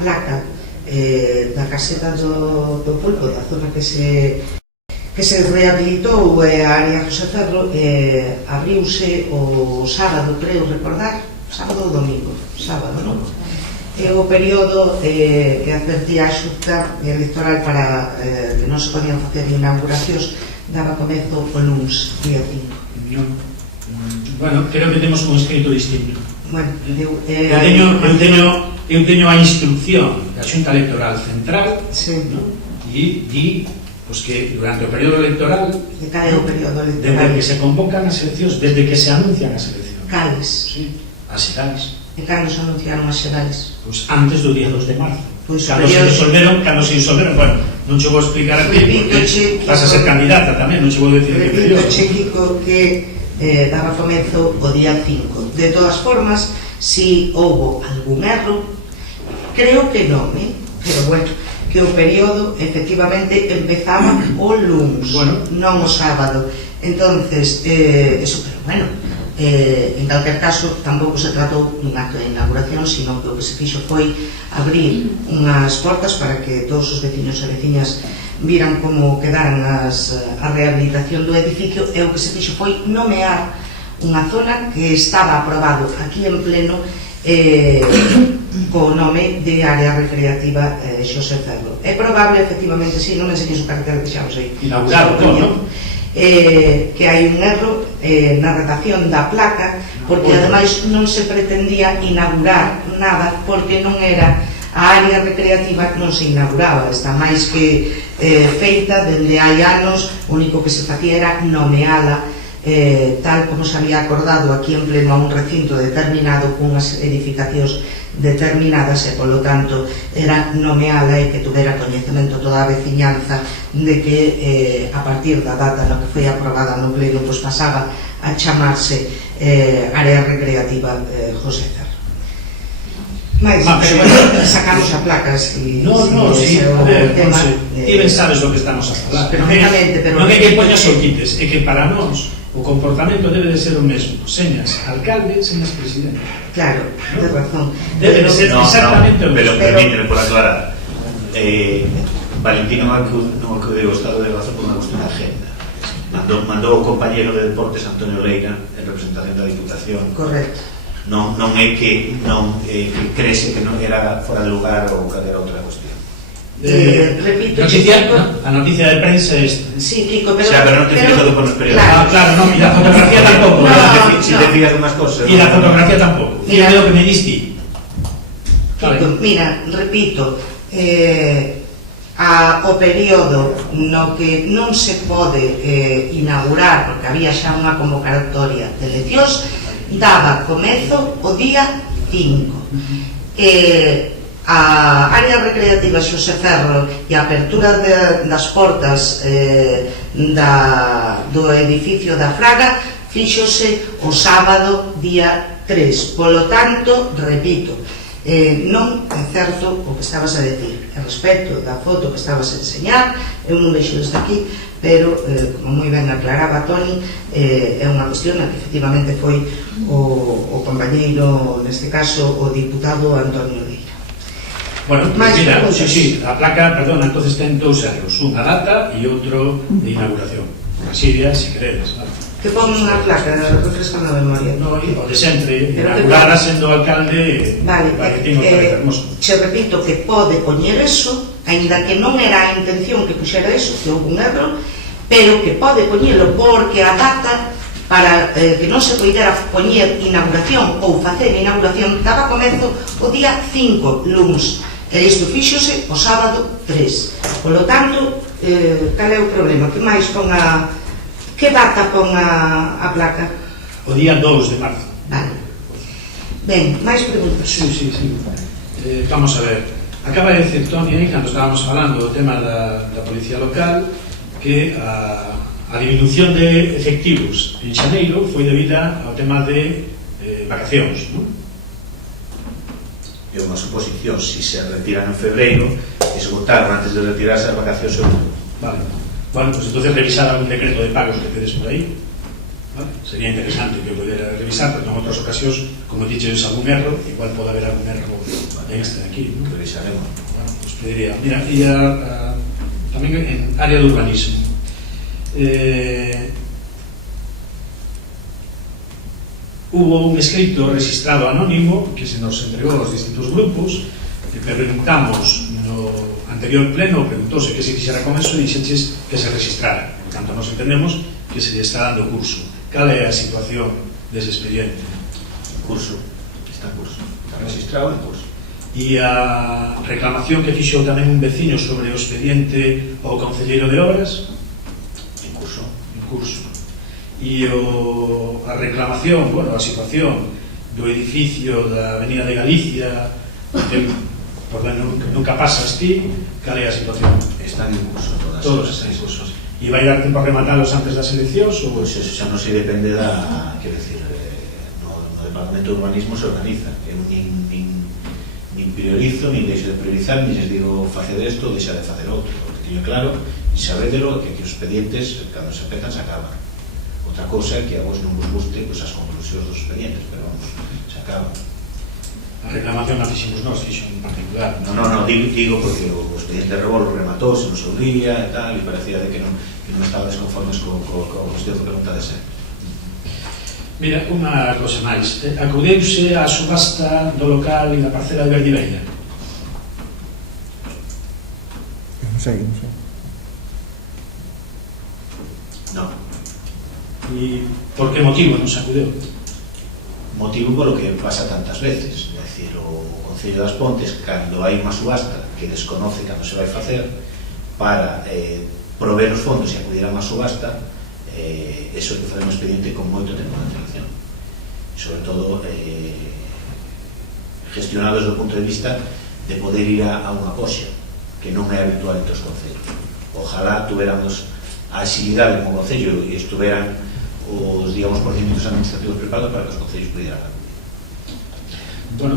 placa da caseta do Pulpo, da zona que se rehabilitou a área José Ferro, abriuse o sábado, creo recordar, sábado ou domingo, sábado, non? É o período que advertía a Xunta Electoral para que non se podían facer inauguracións, daba comezo o luns, día 5. Bueno, creo que temos un escrito distinto. Bueno, eu teño a instrucción da Xunta Electoral Central, e di que durante o período electoral, desde que se convocan as eleccións, desde que se anuncian as eleccións. Cales? As xerais. E cando se anunciaron as xerais? Pois antes do día 2 de marzo. Cando se disolveron, bueno, non che vou explicar aquí, porque vas a ser candidata tamén, non che vou decir que período. Repito, Kiko, que daba comezo o día 5. De todas formas, si houbo algún erro, creo que non, pero bueno, que o período efectivamente empezaba o luns, non o sábado. Entonces, eso, pero bueno, en calquer caso tampouco se tratou dun acto de inauguración, sino que o que se fixo foi abrir unhas portas para que todos os veciños e veciñas viran como quedaran a rehabilitación do edificio, e o que se fixo foi nomear unha zona que estaba aprobado aquí en pleno co nome de área recreativa Xosé Ferro. É probable, efectivamente, si, non me enseñes o cartel que xa o sei, inaugurado, non? Que hai un erro na redacción da placa, porque ademais non se pretendía inaugurar nada, porque non era a área recreativa, non se inauguraba, está máis que feita dende hai anos. O único que se facía era nomeala tal como se había acordado aquí en pleno a un recinto determinado cunhas edificacións determinadas, e polo tanto era nomeala e que tuvera coñecemento toda a veciñanza de que a partir da data no que foi aprobada no pleno, pois pasaba a chamarse área recreativa José Ferro. Mas, pero bueno, sacamos a placas e... No, si, a ver, ti ben sabes do que estamos a falar. Non é que poñas o quites, é que para nós o comportamento debe de ser o mesmo. Señas alcalde, señas presidente. Claro, de razón. Debe de ser exactamente o mesmo. Pero permíteme por aclarar. Valentino non acudiu ao estado de razón por unha cuestión de agenda. Mandou o compañero de Deportes Antonio Leira en representación da Diputación. Correcto. Non é que crese que non era fora de lugar ou calquera outra cuestión. Repito, a noticia de prensa é esta. Sí, Kiko, pero... O sea, pero non te fijas do por nos periódicos. Claro, non, e a fotografía tampouco. Si te fijas de unhas cosas. E a fotografía tampouco. Mira o que me diste. Kiko, mira, repito, o período no que non se pode inaugurar, porque había xa unha convocatoria de eleccións, daba comezo o día 5. A área recreativa Xosé Ferro e a apertura das portas do edificio da Fraga fíxose o sábado día 3. Polo tanto, repito, non é certo o que estabas a decir. Respecto da foto que estabas a enseñar, eu non vexo desde aquí, pero, como moi ben aclaraba Toni, é unha cuestión na que efectivamente foi o compañeiro, neste caso, o diputado Antonio Leira. Bueno, mira, a placa, perdona, entonces ten dous erros, unha data e outro de inauguración. Así día, se queredes, vale. Que pon unha placa, refrescando a memoria. No, o de sempre, inaugurada sendo alcalde, Valentino Pérez Hermoso. Che repito que pode poñer eso, ainda que non era a intención que puxera eso, que houve un erro, pero que pode poñelo porque a data para que non se poidera poñer inauguración ou facer inauguración daba comezo o día 5, luns. E isto fíxose o sábado 3. Polo tanto, cal é o problema? Que máis pon a... Que data pon a placa? O día 2 de marzo. Vale. Ben, máis preguntas? Sí. Vamos a ver. Acaba de decir Toni aí, cando estábamos falando do tema da policía local, que a diminución de efectivos en xaneiro foi debida ao tema de vacacións, non? É unha suposición, si se retiran en febreiro e se votaron antes de retirarse as vacacións seguro. Vale. Bueno, pues entonces revisar algún decreto de pagos que tedes por aí, ¿vale? Sería interesante que o pudera revisar, porque en outras ocasións, como diches, algún erro, igual pode haber algún erro. tamén este de aquí, non? Revisaremos. Bueno, pues pediría, mira, e tamén en área de urbanismo, hubo un escrito registrado anónimo que se nos entregou aos distintos grupos, que preguntamos no anterior pleno, preguntouse que se fixera con eso e dixeches que se registrara. Por tanto, nos entendemos que se lle está dando curso. Cal é a situación dese expediente? Curso, está en curso, está registrado en curso. E a reclamación que fixou tamén un veciño sobre o expediente ao Concelleiro de Obras? En curso. En curso. E a reclamación, bueno, a situación do edificio da Avenida de Galicia, por donde nunca pasas ti, cal é a situación? Están en curso todos están en curso. E vai dar tempo a rematalos antes das eleccións? Ou... Pois eso xa non se depende da, quero decir, no Departamento de Urbanismo se organiza. Eu nin priorizo, nin deixo de priorizar, nin les digo facer isto ou deixar de facer outro. O que teño claro, e sabédelo, que os expedientes, cando se empezan, se acaban. Outra cousa é que a vos non vos guste pues, as conclusións dos expedientes, pero vamos, se acaban. A reclamación a fiximos nós, fixo en particular. No, digo porque o expediente de Rebolo rematouse no seu día e tal, e parecía de que non estaba desconformes co cuestión que pregunta de ser. Mira, unha cosa máis. Acudeuse a subasta do local e da parcela de Verdiveira? Non sei. Non. E por que motivo non se acudeu? Motivo polo que pasa tantas veces, é dicir, o Concello das Pontes, cando hai unha subasta que desconoce cando se vai facer, para prover os fondos e acudir a unha subasta, eso é que fazer un expediente con moito tempo de antelación. Sobre todo, gestionados do punto de vista de poder ir a unha coxa, que non é habitual entre os concellos. Ojalá tuéramos a agilidade como concello e estuveran os, digamos, procedimientos administrativos preparados para que os concellos pudieran acudir. Bueno,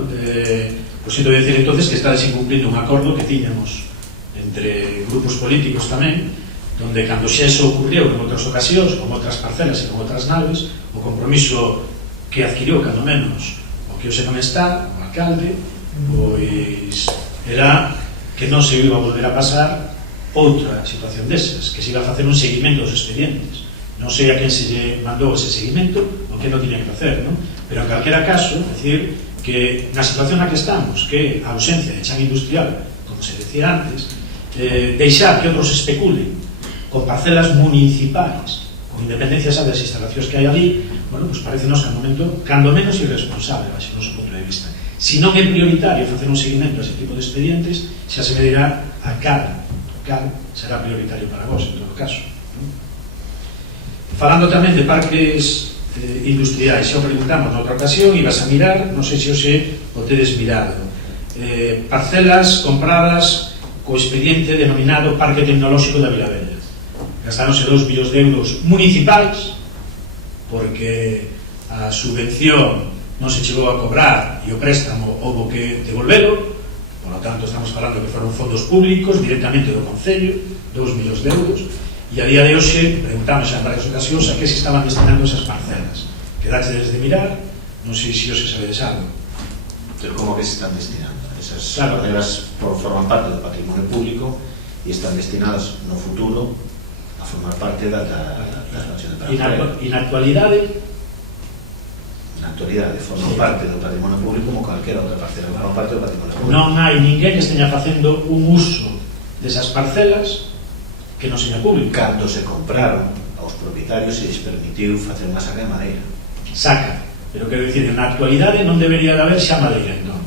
pues siento decir entonces que estades incumplindo un acordo que tiñamos entre grupos políticos tamén, donde cando xa eso ocurriu en outras ocasións, con outras parcelas e con outras naves, o compromiso que adquiriu, cando menos, o que hoxe non está, o alcalde, pois era que non se iba a volver a pasar outra situación desas, que se iba a facer un seguimento dos expedientes. Non sei a quen se lle mandou ese seguimento o que non tiña que facer, non? Pero en calquera caso, decir que na situación na que estamos, que a ausencia de chan industrial, como se decía antes, deixar que outros especulen con parcelas municipais, con independencia das instalacións que hai ali, bueno, pues parecenos que no momento, cando menos irresponsable, baixo o noso punto de vista. Si non é prioritario facer un seguimento a ese tipo de expedientes, xa se me dirá a cal será prioritario para vos, en todo caso. Falando tamén de parques industriais, xa o preguntamos noutra ocasión, ibas a mirar, non sei se hoxe o tedes mirado, parcelas compradas co expediente denominado Parque Tecnolóxico da Vilavella. Gastáronse 2 millóns de euros municipais, porque a subvención non se chegou a cobrar e o préstamo houbo que devolvelo. Por lo tanto, estamos falando que foron fondos públicos directamente do Concello, 2 millóns de euros, e a día de hoxe preguntamos en varias ocasións a que se estaban destinando esas parcelas. Quedaste de mirar, non sei se hoxe sabedes algo. Pero como que se están destinando? Esas Claro. parcelas forman parte do patrimonio público e están destinadas no futuro a formar parte da expansión de parcelas. E na actualidade, Na actualidade forman parte do patrimonio público como calquera outra parcela, forman parte do patrimonio público. non hai ninguén que esteña facendo un uso desas parcelas que non seña público. Cando se compraron aos propietarios se les permitiu facer unha saca de madeira. Saca, pero quero dicir, na actualidade non debería de haber xa madeira, entón,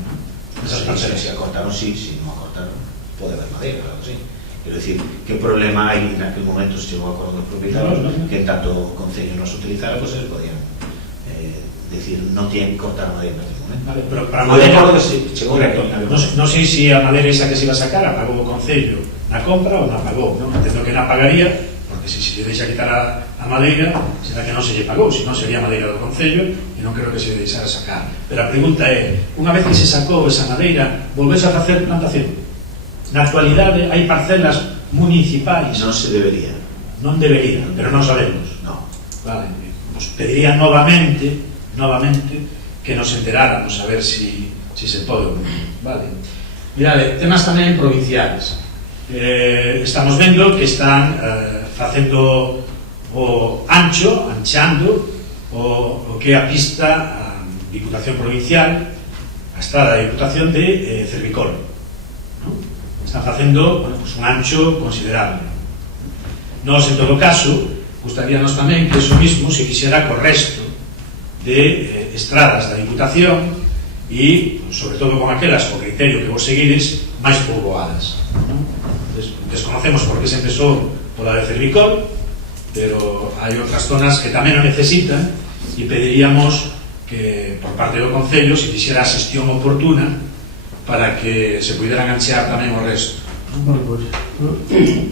esas parcelas. Se acortaron, sí, se non acortaron, pode haber madeira, claro que sí. Quero dicir, que problema hai en aquel momento se chegou a acordo dos propietarios que tanto o Concello nos utilizara, pues eles podían decir, non tienen que cortar madeira en aquel momento. Vale, pero para madeira, correcto. non sei se a madeira esa que se iba a sacar a pagou o Concello na compra ou na pagou, non? Entendo que na pagaría, porque se lle deixa quitar a madeira, será que non se lle pagou, senón sería madeira do Concello e non creo que se deixara sacar. Pero a pregunta é, unha vez que se sacou esa madeira, volvese a facer plantación? Na actualidade hai parcelas municipais. Non se debería. Non debería, pero non sabemos. Non. Vale, pues pediría novamente que nos enteráramos a ver si si se pode, vale. Mirade, temas tamén provinciales. Estamos vendo que están facendo o anchando o que é a pista a Diputación Provincial, a estrada da Diputación de Cervicol, ¿no? Están facendo, bueno, pues un ancho considerable. Nos, en todo caso, gustaríanos tamén que eso mismo se fixera co resto de estradas da Diputación e, sobre todo con aquelas, co criterio que vos seguides, máis poboadas, ¿no? Desconocemos por que se empezou pola de Cervicol, pero hai outras zonas que tamén o necesitan e pediríamos que por parte do Concello se fixera a xestión oportuna para que se puderan anchear tamén o resto. Bueno, pois,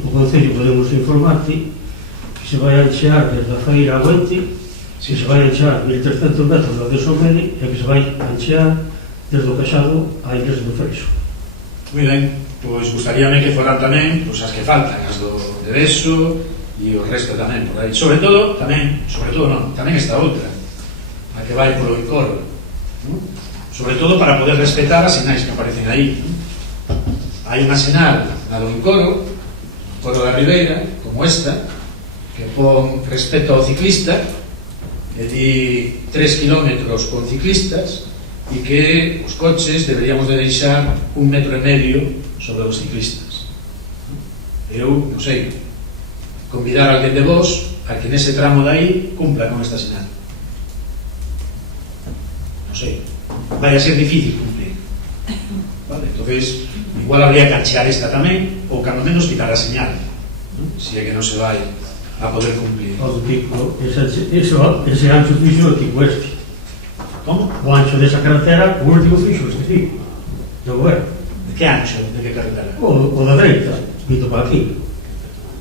o Concello podemos informarte que se vai anchear desde a Feira a Guente, que se vai anchear 1300 metros do Somene e que se vai anchear desde o Caxado á Igrexa do Freixo. Moi ben, pois gustaríame que foran tamén as que faltan, as do Dereso e o resto tamén por aí. Sobre todo tamén esta outra, a que vai polo Incoro, ¿no? Sobre todo para poder respetar as sinais que aparecen aí, ¿no? Hai unha sinal na do Incoro, Coro da Ribeira, como esta, que pon respeto ao ciclista, e di 3 kilómetros con ciclistas, e que os coches deberíamos de deixar 1,5 metro sobre os ciclistas. Eu, non sei, convidar a alguén de vos a que nese tramo de aí cumpla con esta sinal. Non sei, vai a ser difícil cumplir, vale? Entonces, igual habría que anchear esta tamén, ou cando menos quitar a señal, ¿no? Si é que non se vai a poder cumplir. O do tipo, ese ancho fixo o tipo este. Como? O ancho desa carretera, o último fixo este tipo, do goberno. De que ancho? De que carretera? O da dereita, vindo para aquí.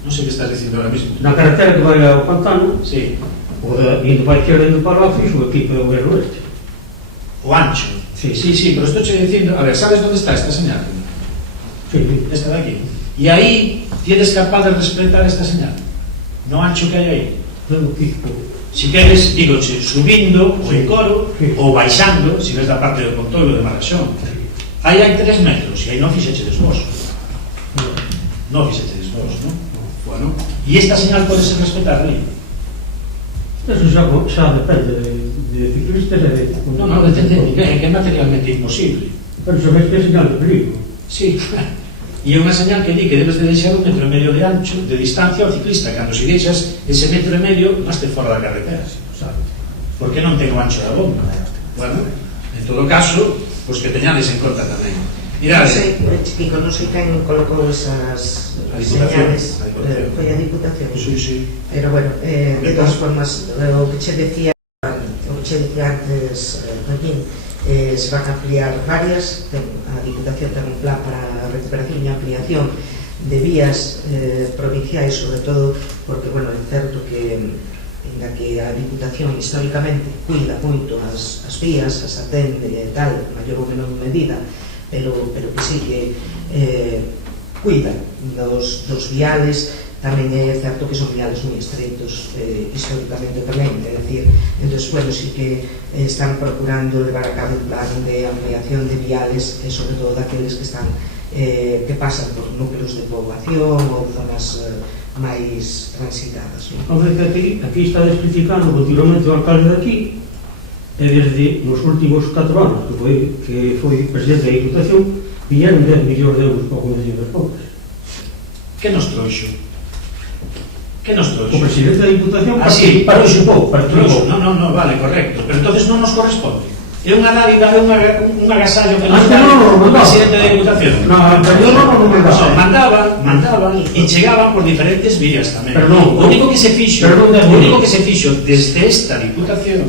Non sei que estás dicindo ahora mismo. Na carretera que vai ao Pantano, Sí. o indo para a izquierda, indo para lá, fixo o equipo do goberno este. O ancho. Sí. Sí, pero estou dicindo, a ver, sabes onde está esta señal? Sí. Esta de aquí. E aí tienes capaz de respetar esta señal, no ancho que hai aí. O tipo. Si queres, digoche, subindo o Incoro, Sí. ou baixando, se ves da parte do Contoio de Marraxón. Aí hai 3 metros, e aí non fixechedes vos. Non fixechedes vos, non? Bueno, e esta señal pode ser respetada aí? Eso xa depende de ciclistas e de... Non, depende de ninguén, que é materialmente imposible. Pero sabes que é señal de perigo. Sí, e é unha señal que di que debes de deixar 1,5 metro de ancho de distancia ao ciclista. Cando se deixas ese 1,5 metro, non este fora da carretera, sabe? Porque non ten o ancho da bomba. Bueno, en todo caso, pois que teñades en conta tamén. Mirade, Non sei, Chiquico, non sei quen colocou esas A Diputación, señales. a Diputación. Foi a Diputación. sí. Pero bueno, de todas formas, o que che decía antes, Joaquín, se van a ampliar varias. A Diputación ten un plan para a recuperación e ampliación de vías provinciais, sobre todo porque, bueno, é certo que en que a Diputación históricamente cuida moito as vías, as atende e tal, maior ou menor medida, pero que sí que cuida dos viales. Tamén é certo que son viales moi estreitos históricamente tamén, é dicir, entón, bueno, sí que están procurando levar a cabo un plan de ampliación de viales, sobre todo daqueles que están que pasan por núcleos de poboación ou zonas máis transitadas, non? Hombre, que aquí está explicando continuamente o alcalde de aquí, e desde nos últimos 4 anos que foi presidente da Diputación, viñeron 10 millóns de euros para o Concello das Pontes. Que nos trouxo? O presidente da Diputación participou. Participou. Non, vale, correcto. Pero entonces non nos corresponde. É unha dádiva, é un agasallo que nos Antes dá non, o presidente da Diputación. Mandaban e chegaban por diferentes vías tamén. Perdón, o único que se fixo desde esta Diputación,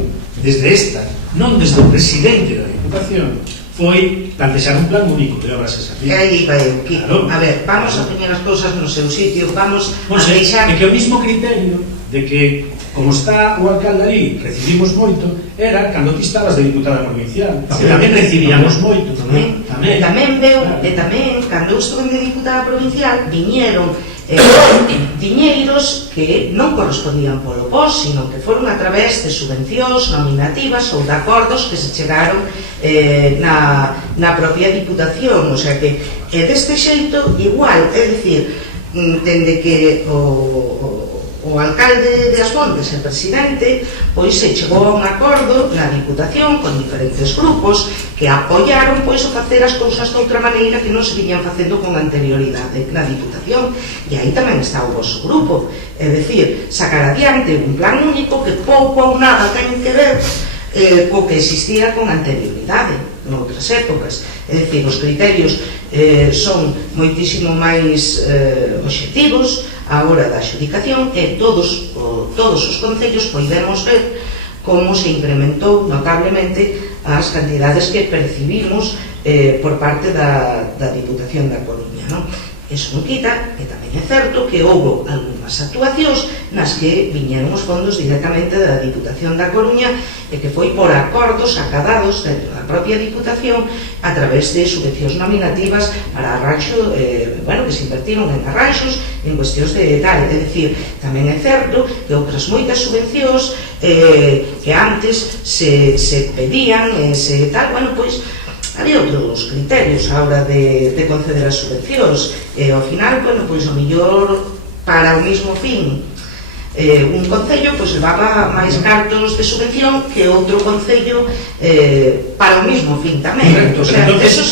non desde o presidente da Diputación, foi plantexar un plan único de obras E aí vai o Kiko. Claro. A ver, vamos a poñer as cousas no seu sitio, vamos Non a sei, deixar... é que o mismo criterio de que, como está o alcalde ali, recibimos moito, era cando ti estabas de diputada provincial, que tamén recibíamos moito. Tamén veu, e tamén, cando eu estuve de diputada provincial, viñeron diñeiros que non correspondían polo POS, sino que foron a través de subvencións nominativas ou de acordos que se chegaron na propia Diputación, o sea que deste xeito igual, é dicir, dende que o alcalde de As Pontes e presidente pois se chegou a un acordo na Diputación con diferentes grupos que apoiaron pois o facer as cousas de outra maneira que non se viñan facendo con anterioridade na Diputación, e aí tamén está o vosso grupo, é dicir, sacar adiante un plan único que pouco ou nada ten que ver co que existía con anterioridade noutras épocas, é dicir, os criterios son moitísimo máis obxectivos a hora da adxudicación, e todos os concellos podemos ver como se incrementou notablemente as cantidades que percibimos por parte da Diputación da Coruña, non? Eso non quita que tamén é certo que houbo algunhas actuacións nas que viñeron os fondos directamente da Diputación da Coruña e que foi por acordos acadados dentro da propia Diputación a través de subvencións nominativas para arranxo, que se invertiron en arranxos en cuestións de tal, é dicir, tamén é certo que outras moitas subvencións que antes se pedían, se tal, pois había outros criterios a hora de conceder as subvencións, e ao final, pois o mellor para o mismo fin un concello pois levaba máis cartos de subvención que outro concello para o mismo fin tamén. Correcto, o sea, entonces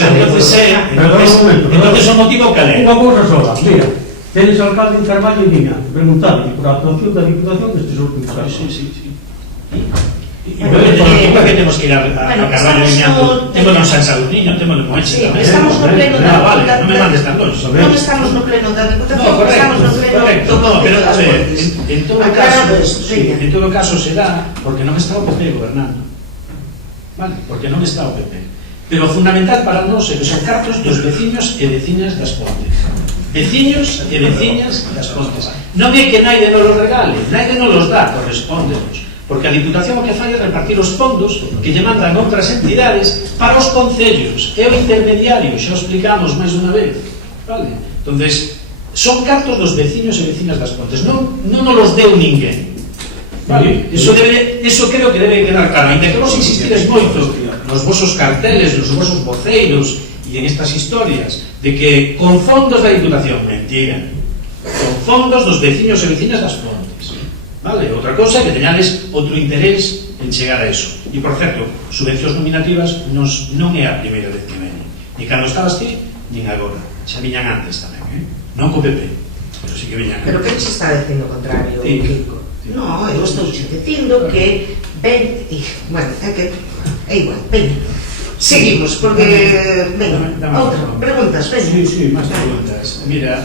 o motivo cal é? Unha cousa sola, mira, tenes alcalde en Carballo e Viña, preguntade por a actuación da Diputación destes últimos anos. Sí. Que temos que ir a Carballo Viñando, temos en San Sadurniño, temos en Moeche tamén. Estamos no pleno da Diputación. Non me mandes tan longe. Non estamos no pleno da Diputación, estamos no pleno do Concello das Pontes. En todo caso será porque non está o PP gobernando. Vale, porque non está o PP. Pero o fundamental para nós é que son cartos dos veciños e veciñas das Pontes. Veciños e veciñas das Pontes. Non é que naide non los regale, naide non los dá, correspóndenos. Porque a Diputación o que fai é repartir os fondos que lle mandan outras entidades para os concellos. É o intermediario, xa o explicamos máis unha vez. Vale? Entonces, son cartos dos veciños e veciñas das Pontes. Non nos los deu ninguén. Vale? Eso creo que debe quedar claro. Ainda que vos insistides moito nos vosos carteles, nos vosos voceiros e en estas historias de que con fondos da Diputación, mentira. Con fondos dos veciños e veciñas das Pontes. Vale, outra cousa é que teñades outro interés en chegar a eso. E, por certo, subvencións nominativas non é a primeira vez que ven. Ni cando estabas ti, nin agora. Xa viñan antes tamén, non co PP, pero sí que viñan antes. Pero que se está dicindo o contrario, Kiko? No, eu estou che dicindo que ven, bueno, é que é igual, ven. Seguimos, porque outra, preguntas, ven. Sí, máis preguntas. Mira,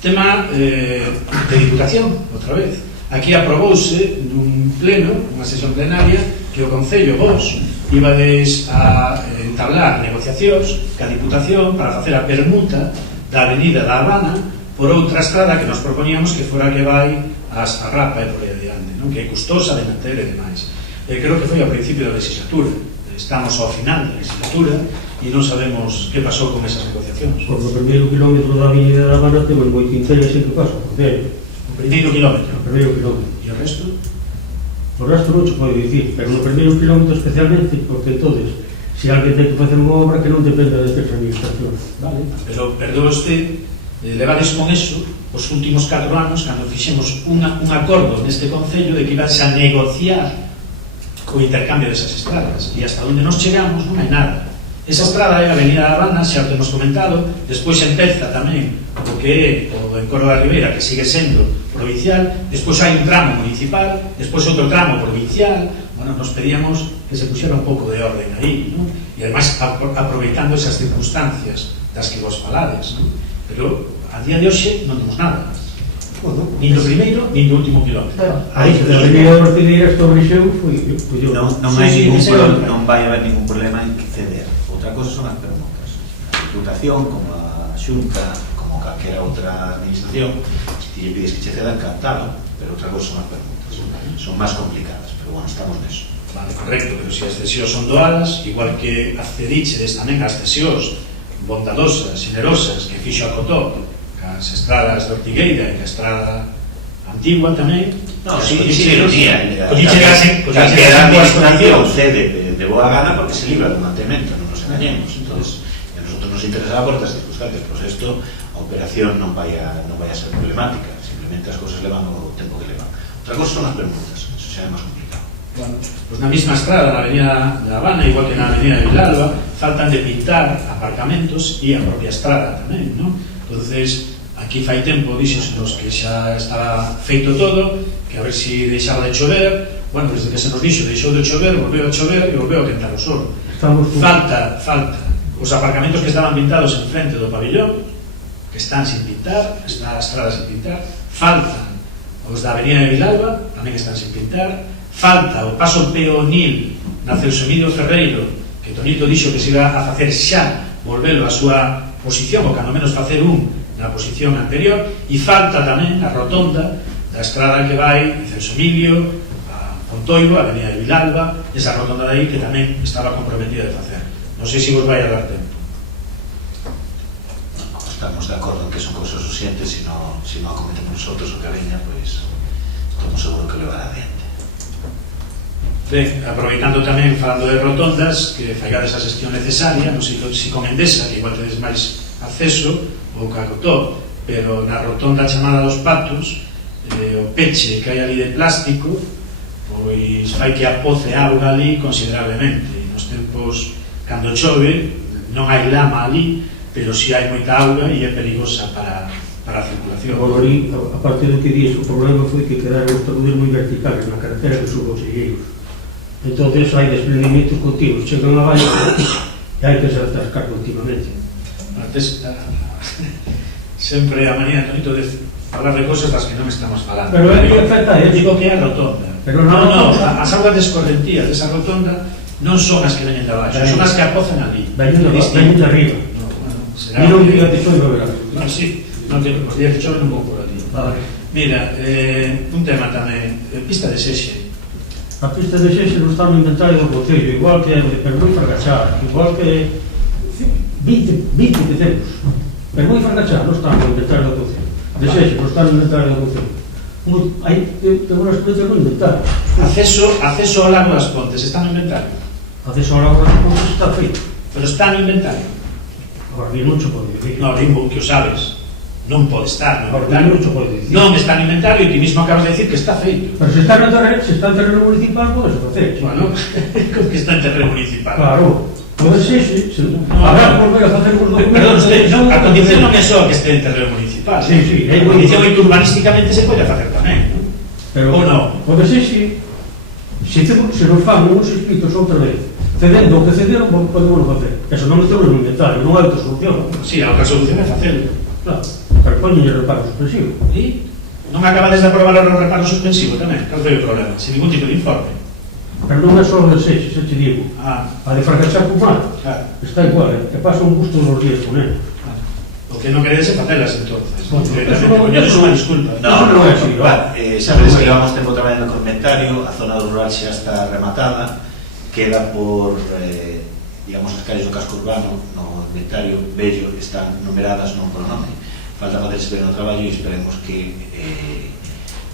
tema de Diputación, outra vez. Aquí aprobouse nun pleno, unha sesión plenaria, que o Concello vos ibades a entablar negociacións ca Diputación para facer a permuta da Avenida da Habana por outra estrada que nos proponíamos que fora que vai a Esparrapa e por aí adiante, non? Que é custosa de manter e demais. Creo que foi ao principio da legislatura. Estamos ao final da legislatura e non sabemos que pasou con esas negociacións. Por o primeiro kilómetro da Avenida da Habana temos moito interés en que pasa, porque primeiro kilómetro. O primeiro kilómetro. E o resto? O resto non se pode dicir, pero no primeiro kilómetro especialmente, porque entonces, se alguén ten que facer unha obra que non dependa destas administracións. Vale. Pero perdón este, levades con eso os últimos 4 anos, cando fixemos un acordo neste Concello de que ibas a negociar co intercambio desas estradas. E hasta onde nos chegamos non hai nada. Esa estrada é a Avenida da Habana, xa o temos comentado, despois empeza tamén o que é o Encoro da Ribeira, que sigue sendo provincial, despois hai un tramo municipal, despois outro tramo provincial. Bueno, nos pedíamos que se puxera un pouco de orden aí, non? E ademais aproveitando esas circunstancias das que vos falades, non? Pero a día de hoxe non temos nada, nin do primeiro nin do último kilómetro. Aí se a Avenida da Ortigueira esta obrixeu foi non hai ningún problema, non vai haber ningún problema en que ceder. Outra cosa son as permutas. A Diputación, como a Xunta, como calquera outra administración, se ti lle pides que che cedan, cantalo, pero outra cosa son as permutas. Son máis complicadas, pero bueno, estamos neso. Vale, correcto, pero se as cesións son doadas, igual que accedichedes tamén as cesións bondadosas, generosas, que fixo a Cotó, as estradas de Ortigueira e a estrada antigua tamén. No, sí, ironía. Calquera administración cede de boa gana porque se libra do mantemento, non nos engañemos. Entonces, a nosotros nos interesaba por estas circunstancias, pois isto, a operación non vai a ser problemática, simplemente as cousas levan o tempo que levan. Outra cosa son as permutas, eso xa é máis complicado. Bueno, pues na mesma estrada, na Avenida de Habana, igual que na Avenida de Vilalba, faltan de pintar aparcamentos e a propia estrada tamén, non? Entonces, aquí fai tempo dixos que xa estaba feito todo, que a ver si deixaba de chover. Bueno, desde que se nos dixo deixou de chover, volveu a chover e volveu a quentar o sol. Falta os aparcamentos que estaban pintados en frente do pabellón, que están sin pintar, está a estrada sin pintar. Faltan os da Avenida de Vilalba, tamén están sin pintar. Falta o paso peonil na Celso Emilio Ferreiro, que Tonito dixo que se iba a facer xa, volvelo a súa posición, ou cando menos facer na posición anterior. E falta tamén a rotonda da estrada que vai de Celso Emilio a Pontoiro, a Avenida de Vilalba, esa rotonda de aí que tamén estaba comprometida de facer. Non sei se vos vai a dar tempo. Estamos de acordo en que son cousas urgentes, se non acometemos nosotros o que veña, pois estamos seguro que levará adiante. Ben, aproveitando tamén, falando de rotondas, que fagades a xestión necesaria, non sei se con Endesa, que igual tedes máis acceso, ou Cacotó, pero na rotonda chamada dos Patos, o peche que hai ali de plástico, pois fai que apoce auga ali considerablemente. E nos tempos, cando chove, non hai lama ali, pero si hai moita auga e é perigosa para a circulación. Bueno, ali, a parte do que dís, o problema foi que quedaron os tabudes moi verticales na carretera que subo os Segueiros. Entón, hai desprendimientos continuos, chegan a baixo e hai que se atascar continuamente. Antes, sempre a manía Tonito de falar de cosas das que non estamos falando. Pero é que afecta a digo que é a rotonda. Pero non, as augas de escorrentías desa rotonda non son as que veñen de abaixo, son as que apozan ali. Veñen de arriba. Mira un día que chove, verás. Non, sí, os días que chove non vou por ali. Mira, un tema tamén, pista de Sexe. A pista de Sexe non está no inventario do Concello, igual que pero moi fragachada, igual que 20 que temos, pero moi fragachada, non está no inventario do Concello. De Sexe, non está no inventario do Concello. Tengo unha experiencia no inventario. Acceso ao Lago das Pontes, está no inventario? Acceso ao Lago das Pontes está feito. Pero está no inventario? Agora, non se pode dicir. No, limbo, que o sabes. Non pode estar no inventario. Non se pode dicir. Non está no inventario e ti mismo acabas de decir que está feito. Pero se está en terreno municipal, pode se facer. Bueno, como que está en terreno municipal? Claro. Pode ser, habrá que volver a facer os documentos. Perdón, a condición non é só que este en terreno municipal. Sí. A condición é que urbanísticamente se pode facer tamén, non? Pero, ou non? Pode ser, se nos fan uns escritos outra vez, cedendo o que cederon, podemos facer. Eso non metemos no inventario, non é outra solución. Si, a outra solución é facelo. Claro, pero poñenlle reparo suspensivo. E non acabades de aprobar o reparo suspensivo tamén? Cal foi o problema? Sin ningún tipo de informe. Pero non é só o de Sexe, se te digo. A de fracachar con mar, está igual, que pasa un gusto nos días con él. O que non queredes é facelas, entonces. Poñedes unha disculpa. Non é así, sabedes que levamos tempo traballando con inventario, a zona rural xa está rematada, queda por, digamos, as calles do casco urbano, no inventario bello, están numeradas non por nome. Falta facerse ben o traballo e esperemos que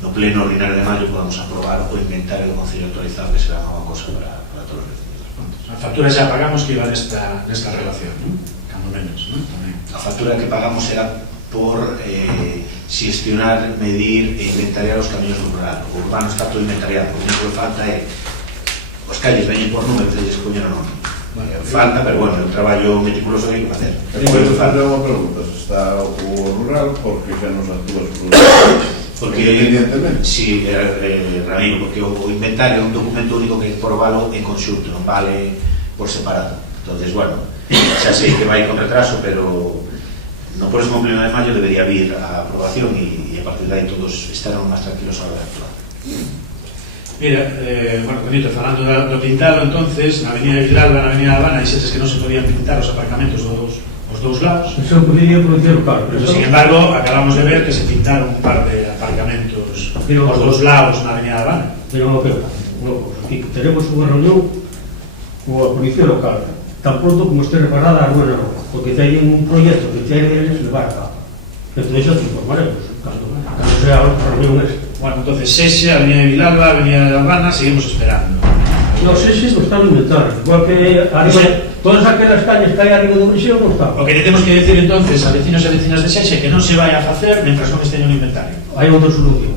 no pleno ordinario de maio podamos aprobar o inventario do Concello actualizado, que será unha cosa para todos os vecinos dos Pontes. A factura xa pagamos que iba nesta relación, non? Cando menos, non? Tamén. A factura que pagamos era por xestionar, medir e inventariar os camiños do rural. O urbano está todo inventariado, o único que falta é os calles veñen por números e lles poñen o nome. Falta, pero bueno, é un traballo meticuloso que hai que facer. Podes facer unha pregunta, se está o rural, porque xa nos actúas por porque, si, Ramiro, porque o inventario é un documento único que por valo en conxunto, non vale por separado. Entonces, bueno, xa sei que vai con retraso, pero no próximo pleno de maio debería vir a aprobación e a partir de aí todos estarán máis tranquilos a hora de actuar. Mira, bueno, Benito, falando do pintado, entonces, na Avenida de Vilalba, na Avenida de Habana, dixetes que non se podían pintar os aparcamentos os dous lados. Eso podría producir o carro. Pero, sin embargo, acabamos de ver que se pintaron un par de aparcamentos os dous lados na Avenida de Habana. Pero aquí tenemos unha reunión coa Policía Local, tan pronto como este reparada a Ruena Roja, porque teñen un proxecto que teñen levar a cabo. Entón, xa te informaremos. Cando sea a reunión esa. Bueno, entonces Sexe, Avenida de Vilalba, Avenida de La Habana, seguimos esperando. No sei se está no inventario, igual que arriba, todas aquelas cañas que hai arriba do Brixeo non está. O que le temos que decir entonces a vecinos e vecinas de Sexe que non se vai a facer mentras non estén no inventario. Hai outra solución.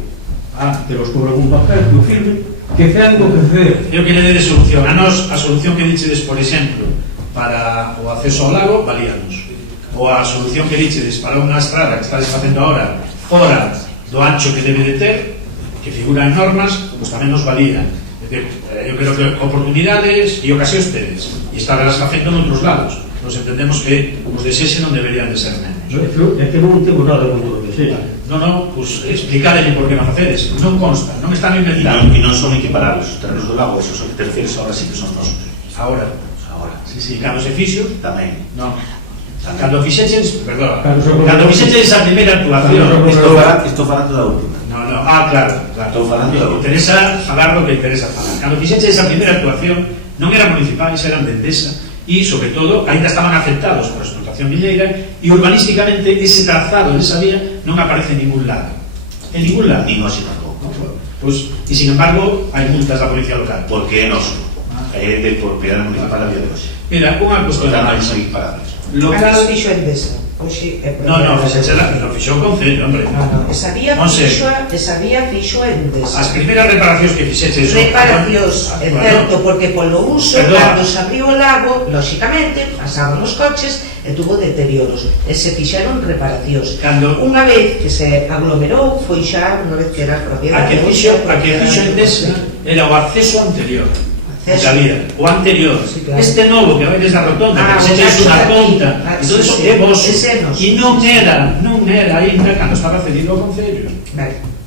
Que los cobran un papel, que o firme, que cean do que ceder. Eu que le dé de solución. A nos, a solución que dichedes, por exemplo, para o acceso ao lago, valíanos. Ou a solución que dichedes para unha estrada que estades facendo agora fora do ancho que debe de ter, que figura en normas, pois tamén nos valía. Eu creo que oportunidades e ocasións tedes, e estarás facendo noutros lados. Nos entendemos que os de Sexe non deberían de ser menos. É que non tengo nada contra o que sexa. Non, pois explicadelle por que non facedes. Non consta, non están inventados. E non son equiparables os terrenos do lago, esos que te refieres ahora sí que son nosos. Ahora. Sí, cando se fixo, Tamén. non. Cando fixeches, perdón, Cando fixeches a primeira actuación. Estou falando da última. No, claro. Estou falando da última. Interesa falar do que interesa falar. Cando fixeches esa primeira actuación, non eran municipais, eran de Endesa, e, sobre todo, ainda estaban afectados por a explotación mineira, e urbanísticamente ese trazado desa vía non aparece en ningún lado. En ningún lado. Nin hoxe tampouco. Pues, e, sin embargo, hai multas da Policía Local. Porque é noso. É de propiedade municipal a día de hoxe. Mira, unha cuestión Totalmente máis. son equiparables. Local... Antes fixo Endesa. Oxe, No, fixo o Concello, hombre. Esa vía fixo Endesa. As primeiras reparacións que fixeches... Reparacións, é certo, porque polo uso, Perdón. cando se abriu o lago, lóxicamente, pasaban os coches e tuvo deterioros. E se fixeron reparacións. Unha vez que se aglomerou, foi xa unha vez que era propiedade. A que fixo Endesa era o acceso anterior. O anterior, sí, claro. Este novo que vai desde a rotonda, que se tes unha conta, entón iso é vosso, e non era ainda cando estaba cedido ao Concello.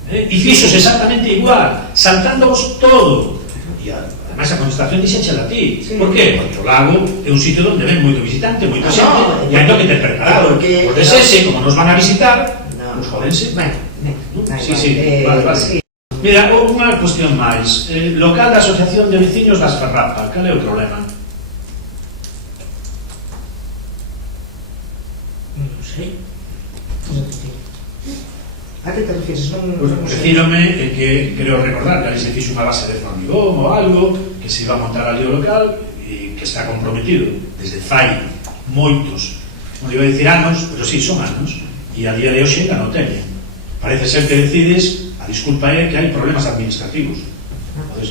E fixos exactamente igual, saltándovos todo. E ademais a contestación dixéchela a ti. Por qué? Porque o lago é un sitio onde ven moito visitante, moita xente, e hai que ter preparado. Os de Sexe, como nos van a visitar, os jodense. Sí, vale. Mira, unha cuestión máis. Local da Asociación de Veciños das Ferrapa. Cal é o problema? Non sei. A que te refieres? Refírome que creo recordar que ali se fixo unha base de formigón ou algo, que se iba a montar ali o local e que está comprometido desde fai moitos, non iba a dicir anos, pero sí, son anos, e a día de hoxe ainda non teñen. Parece ser que decides. A disculpa é que hai problemas administrativos.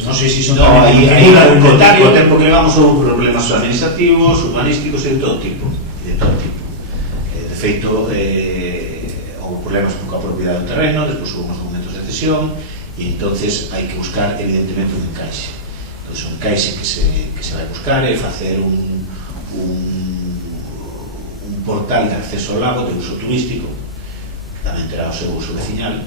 Non sei se son aí o tempo que levamos houve problemas administrativos, urbanísticos e de todo tipo. De feito, houve problemas con a propiedade do terreno, despois houve uns documentos de cesión e entonces hai que buscar evidentemente un encaixe. Entón, un encaixe que se vai buscar é facer un portal de acceso ao lago de uso turístico, que tamén terá o seu uso veciñal,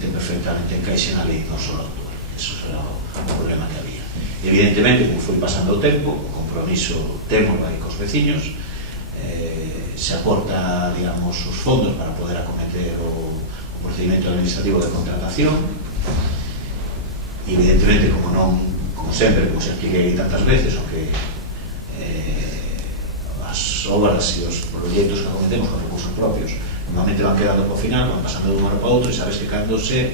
ten perfectamente encaixe na lei non só actual. Eso será o problema que había. Evidentemente, como foi pasando o tempo, o compromiso temos aí cos veciños, se aporta, digamos, os fondos para poder acometer o procedimento administrativo de contratación, e evidentemente, como sempre, como se expliquei tantas veces, o que as obras e os proxectos que acometemos con recursos propios normalmente van quedando por final, van pasando dun ano para outro, e sabes que cando se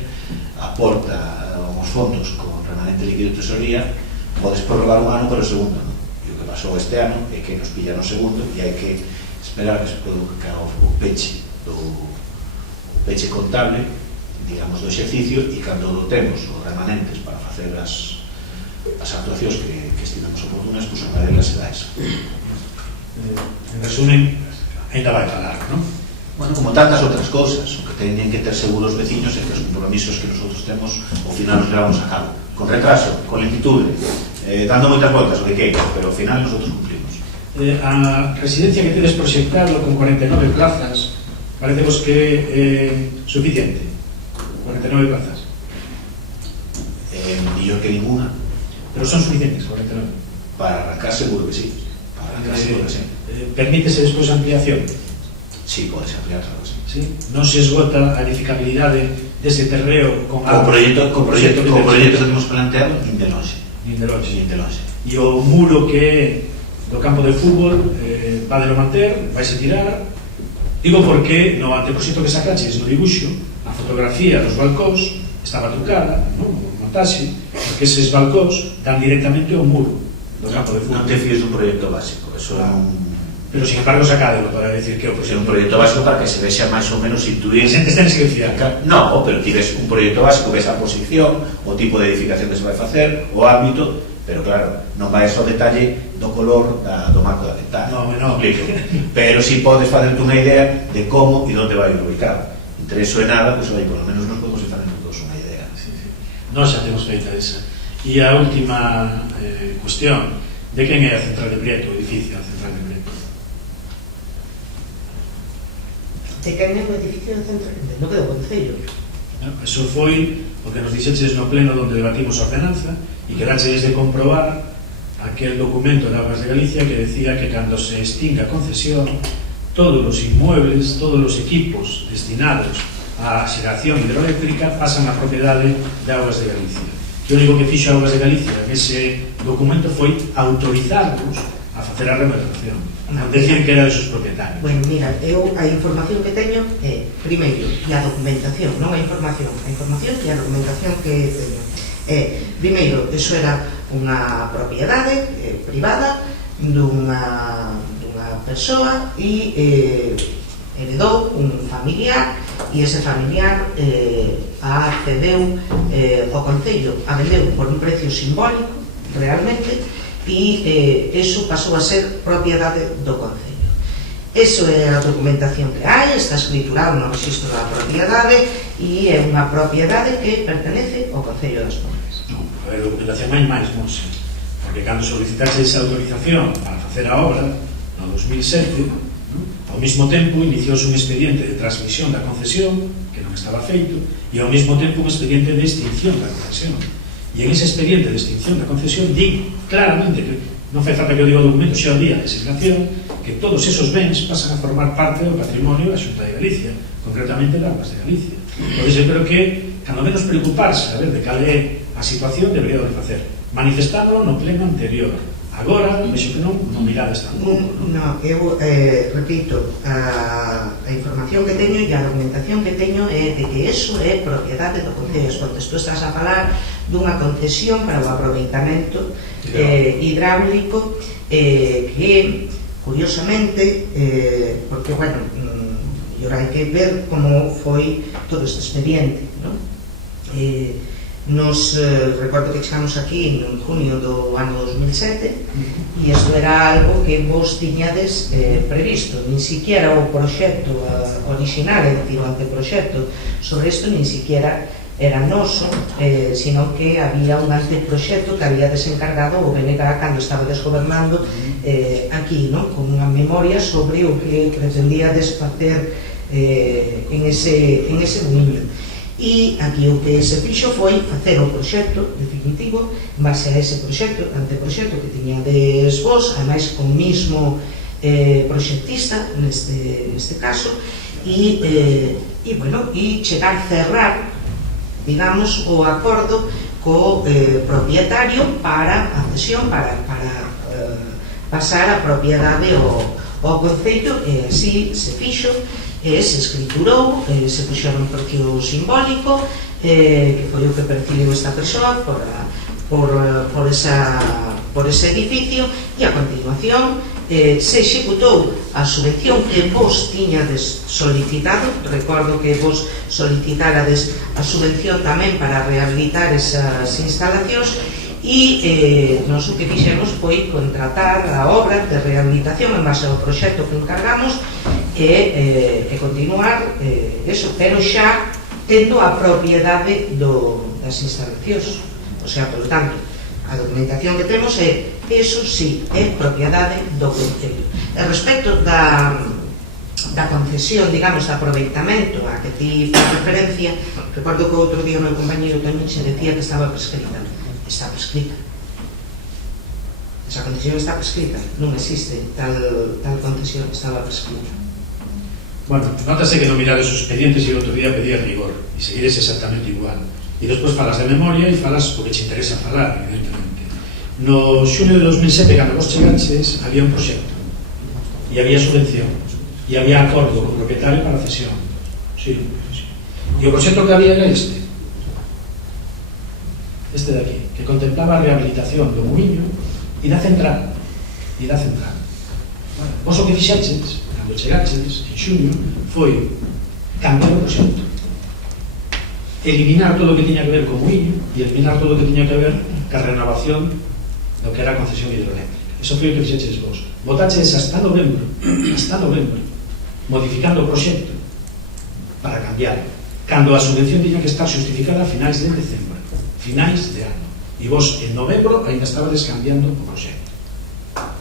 aporta os fondos con remanente líquido de tesorería, podes prorrogar un ano para o segundo, non? E o que pasou este ano é que nos pillan o segundo e hai que esperar que se produzca o peche contable, digamos, do exercicio, e cando temos os remanentes para facer as actuacións que estimemos oportunas, pois a regla será esa. En resumen, ainda vai falar, non? Bueno, como tantas outras cousas, o que teñen que ter seguros os veciños é que os compromisos que nosotros temos ao final nos levamos a cabo, con retraso, con lentitude, dando moitas voltas o que queira, pero ao final nosotros cumplimos. A residencia que tedes proxectado con 49 plazas, parece vos que é suficiente? 49 plazas? Mellor que ninguna. Pero son suficientes, 49? Para arrancar seguro que sí. Para arrancar seguro que sí. Permítese despois a ampliación? Sí, podes ampliar, claro que sí. Sí? Non se esgota a edificabilidade dese terreo con o proxecto que temos planteado nin de longe. E o muro que é do campo de fútbol vadelo manter, vaise tirar. Digo porque no anteproxecto que sacaches no dibuixo a fotografía dos balcóns estaba trucada, non? Montaxe, porque eses balcóns dan directamente ao muro do campo de fútbol. Non te fíes dun proxecto básico, eso é un... Pero, sin embargo, sacádelo para decir que o É un proxecto básico para que se vexa máis ou menos intuir... A xente ten que fiar. No, pero ti ves un proxecto básico, ves a posición, o tipo de edificación que se vai facer, o ámbito, pero claro, non vai ao detalle do color do marco da ventana. No. Pero si podes facerte unha idea de como e onde vai ubicado. Entre eso e nada, pues, por lo menos nos podemos facer todos unha idea. Nós xa temos feita esa. E a última cuestión, de quen é a Central de Prieto, o edificio da Central de Prieto? De quen é o edificio da Central de Prieto? No quedou Concello. Eso foi o que nos dixeches no pleno onde debatimos a ordenanza e quedaches de comprobar aquel documento de Augas de Galicia que decía que cando se extinga a concesión todos os inmuebles, todos os equipos destinados á xeración hidroeléctrica pasan a propiedade de Augas de Galicia. E o único que fixo Augas de Galicia nese documento foi autorizarnos a facer a remodelación, non decir que era de sus propietarios. Bueno, mira, eu a información que teño é, primeiro, e a documentación, non a información e a documentación que teño. Primeiro, eso era unha propiedade privada dunha persoa e heredou un familiar e ese familiar accedeu ao Concello, a vendeu por un precio simbólico realmente e eso pasou a ser propiedade do Concello. Eso é a documentación que hai, está escriturado no registro da propiedade e é unha propiedade que pertenece ao Concello das Pontes. Non, a ver, documentación hai máis, Monse, porque cando solicitaxe esa autorización para facer a obra no 2007, ao mesmo tempo iniciouse un expediente de transmisión da concesión que non estaba feito e ao mesmo tempo un expediente de extinción da concesión. E en ese expediente de extinción da concesión di claramente que non fai falta que eu diga o documento, xa o día de asignación, que todos esos bens pasan a formar parte do patrimonio da Xunta de Galicia, concretamente da Augas de Galicia. Por iso eu creo que, cando menos preocuparse a ver de cal é a situación, debería de facer manifestámoslo no pleno anterior. Agora, vexo que non mirades tampouco. No, eu repito, a información que teño e a documentación que teño é de que eso é propiedade do Concello das Pontes. Tu estás a falar dunha concesión para o aproveitamento hidráulico que, curiosamente, porque, bueno, agora hai que ver como foi todo este expediente, non? Nos recordo que chegamos aquí en junio do ano 2007 e isto era algo que vos tiñades previsto, nin siquiera o proxecto original, o anteproxecto sobre isto nin siquiera era noso, sino que había un anteproxecto que había desencargado o BNG cando estaba desgobernando aquí, non? Con unha memoria sobre o que pretendía desfacer en ese dominio. E aquí o que se fixo foi facer o proxecto definitivo en base a ese proxecto, anteproxecto que tiñades vos, ademais con o mismo proxectista neste caso e chegar a cerrar, digamos, o acordo co propietario para a cesión, para pasar a propiedade ao Concello, e así se fixo. Se escriturou, se puxeron un precio simbólico que foi o que percibiu esta persoa por ese edificio e a continuación se executou a subvención que vos tiñades solicitado. Recordo que vos solicitárades a subvención tamén para rehabilitar esas instalacións e nós o que fixemos foi contratar a obra de rehabilitación en base ao proxecto que encargamos e continuar eso, pero xa tendo a propiedade das instalacións. O sea, por tanto, a documentación que temos é, eso sí, é propiedade do Concello. E respecto da concesión, digamos, de aproveitamento a que ti faz referencia, recordo que outro día o meu compañero Toño se decía que estaba prescrita. Está prescrita. Esa concesión está prescrita, non existe tal concesión, estaba prescrita. Bueno, notase que non mirades os expedientes e o outro día pedía rigor e seguires exactamente igual. E despois falas de memoria e falas porque te interesa falar, evidentemente. No xunio de 2007, cando vos chegaches, había un proxecto e había subvención e había acordo co propietario para a cesión. Sí. E o proxecto que había era este de aquí, que contemplaba a rehabilitación do muiño e da central. Vos o que fixaches, cando chegaches en xuño, foi cambiar o proxecto, eliminar todo o que tiña que ver co muiño e eliminar todo o que tiña que ver ca renovación do que era a concesión hidroeléctrica. Iso foi o que fixaches vos. Votaches hasta novembro, modificando o proxecto para cambiar, cando a subvención tiña que estar justificada a finais de decembro, finais de ano. E vos, en novembro, ainda estabades cambiando o proxecto.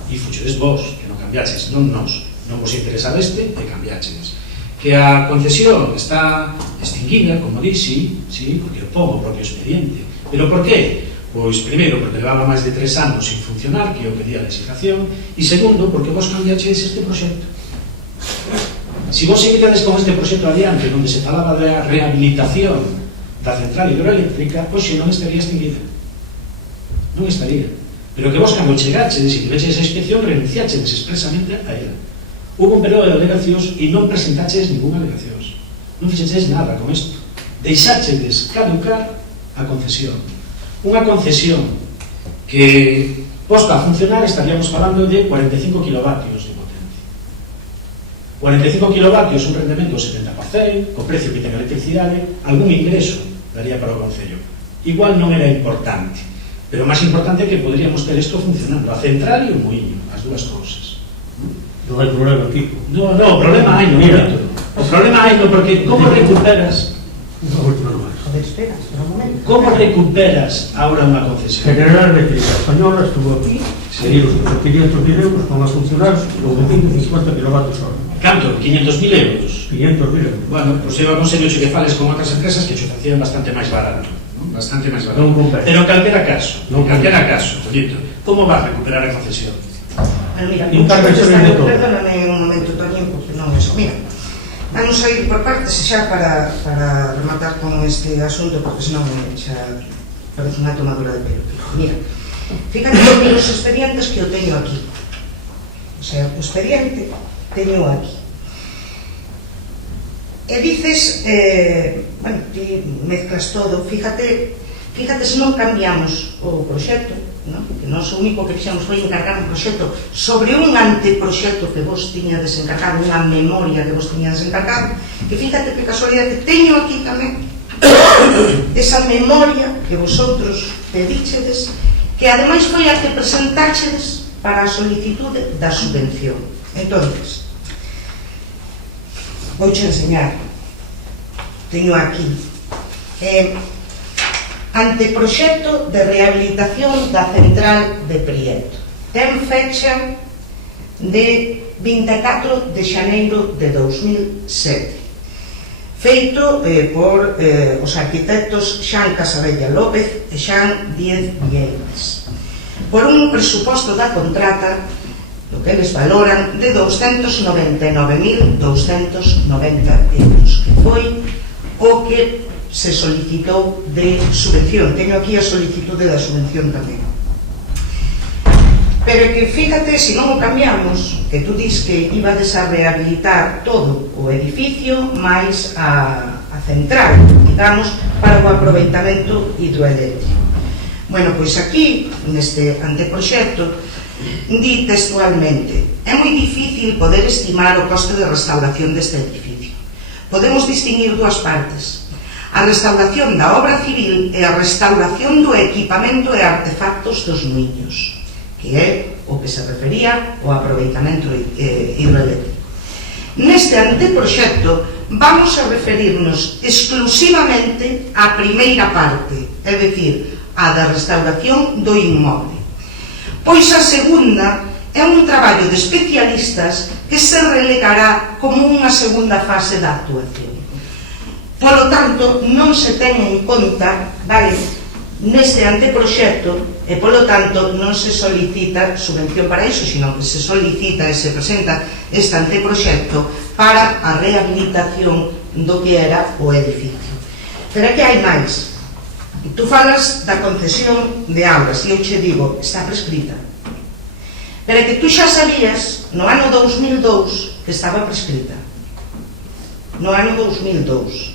E fuchedes vos, que non cambiaches, non nós. Non vos interesaba este, e cambiaches. Que a concesión está extinguida, como di, sí, porque o pon o propio expediente. Pero por qué? Pois, primeiro, porque levaba máis de 3 anos sin funcionar, que é o que di a legislación, e segundo, porque vos cambiaches este proxecto. Si vos seguitades con este proxecto adiante, onde se falaba da rehabilitación da central hidroeléctrica, hoxe non estaría extinguida. Non estaría. Pero que vos, cando chegaches e tiveches esa inspección, renunciaches expresamente a ela. Hubo un período de alegacións e non presentaches ninguna alegacións. Non fixeches nada con isto. Deixachedes caducar a concesión. Unha concesión que, posta a funcionar, estaríamos falando de 45 kilovatios de potencia. 45 kilovatios, un rendemento do 70%, co precio que ten a electricidade, algún ingreso daría para o concello. Igual non era importante, pero máis importante é que poderíamos ter isto funcionando, a central e o muiño, as dúas cousas. Non hai problema aquí. No, o problema hai no método. O problema hai no porque como recuperas Joder, espera un momento. como recuperas ahora unha concesión? General Eléctrica Española estuvo aquí, seguidos por 500.000 euros con a funcionar con 250 kWh. Canto? 500.000 euros? 500.000 euros. Bueno, pois eu aconsello que fales con outras empresas que xo facían bastante máis barato, ¿no? Bastante máis barato. Non compensa. Pero en calquera caso, Toñito, como vas a recuperar a concesión? Bueno, mira, Intervención de todo. perdóname un momento, Toñín, porque non é eso. Mira, vamos a ir por partes xa para rematar con este asunto, porque senón xa parece unha tomadura de pelo. Mira, fíjate que os expedientes que eu teño aquí. O sea, o expediente teño aquí. E dices, bueno, ti mezclas todo, fíjate se non cambiamos o proxecto, ¿no? Que nós o único que fixamos foi encargar un proxecto sobre un anteproxecto que vos tiñades encargado, unha memoria que vos tiñades encargado, que fíjate que casualidade teño aquí tamén esa memoria que vosotros pedíchedes, que ademais foi a que presentáchedes para a solicitude da subvención. Entonces, vouche enseñar, teño aquí anteproxecto de rehabilitación da central de Prieto, ten fecha de 24 de xaneiro de 2007, feito por os arquitectos Xan Casabella López e Xan Díez Vieiras, por un presuposto da contrata do que eles valoran de 299.290 euros, que foi o que se solicitou de subvención. Teño aquí a solicitude da subvención tamén. Pero que fíjate, se non o cambiamos, que tú dis que ibades a rehabilitar todo o edificio máis a central, digamos, para o aproveitamento hidroeléctrico. Bueno, pois aquí, neste anteproxecto, di textualmente: é moi difícil poder estimar o coste de restauración deste edificio. Podemos distinguir dúas partes: a restauración da obra civil e a restauración do equipamento e artefactos dos muiños, que é o que se refería ao aproveitamento hidroeléctrico. Neste anteproxecto vamos a referirnos exclusivamente á primeira parte, é dicir, a da restauración do inmoble. Pois a segunda é un traballo de especialistas que se relegará como unha segunda fase da actuación. Polo tanto, non se ten en conta, vale, neste anteproxecto, e polo tanto non se solicita subvención para iso, sino que se solicita e se presenta este anteproxecto para a rehabilitación do que era o edificio. Pero aquí hai máis. Tú falas da concesión de augas e eu che digo, está prescrita. Pero que tú xa sabías no ano 2002 que estaba prescrita. No ano 2002.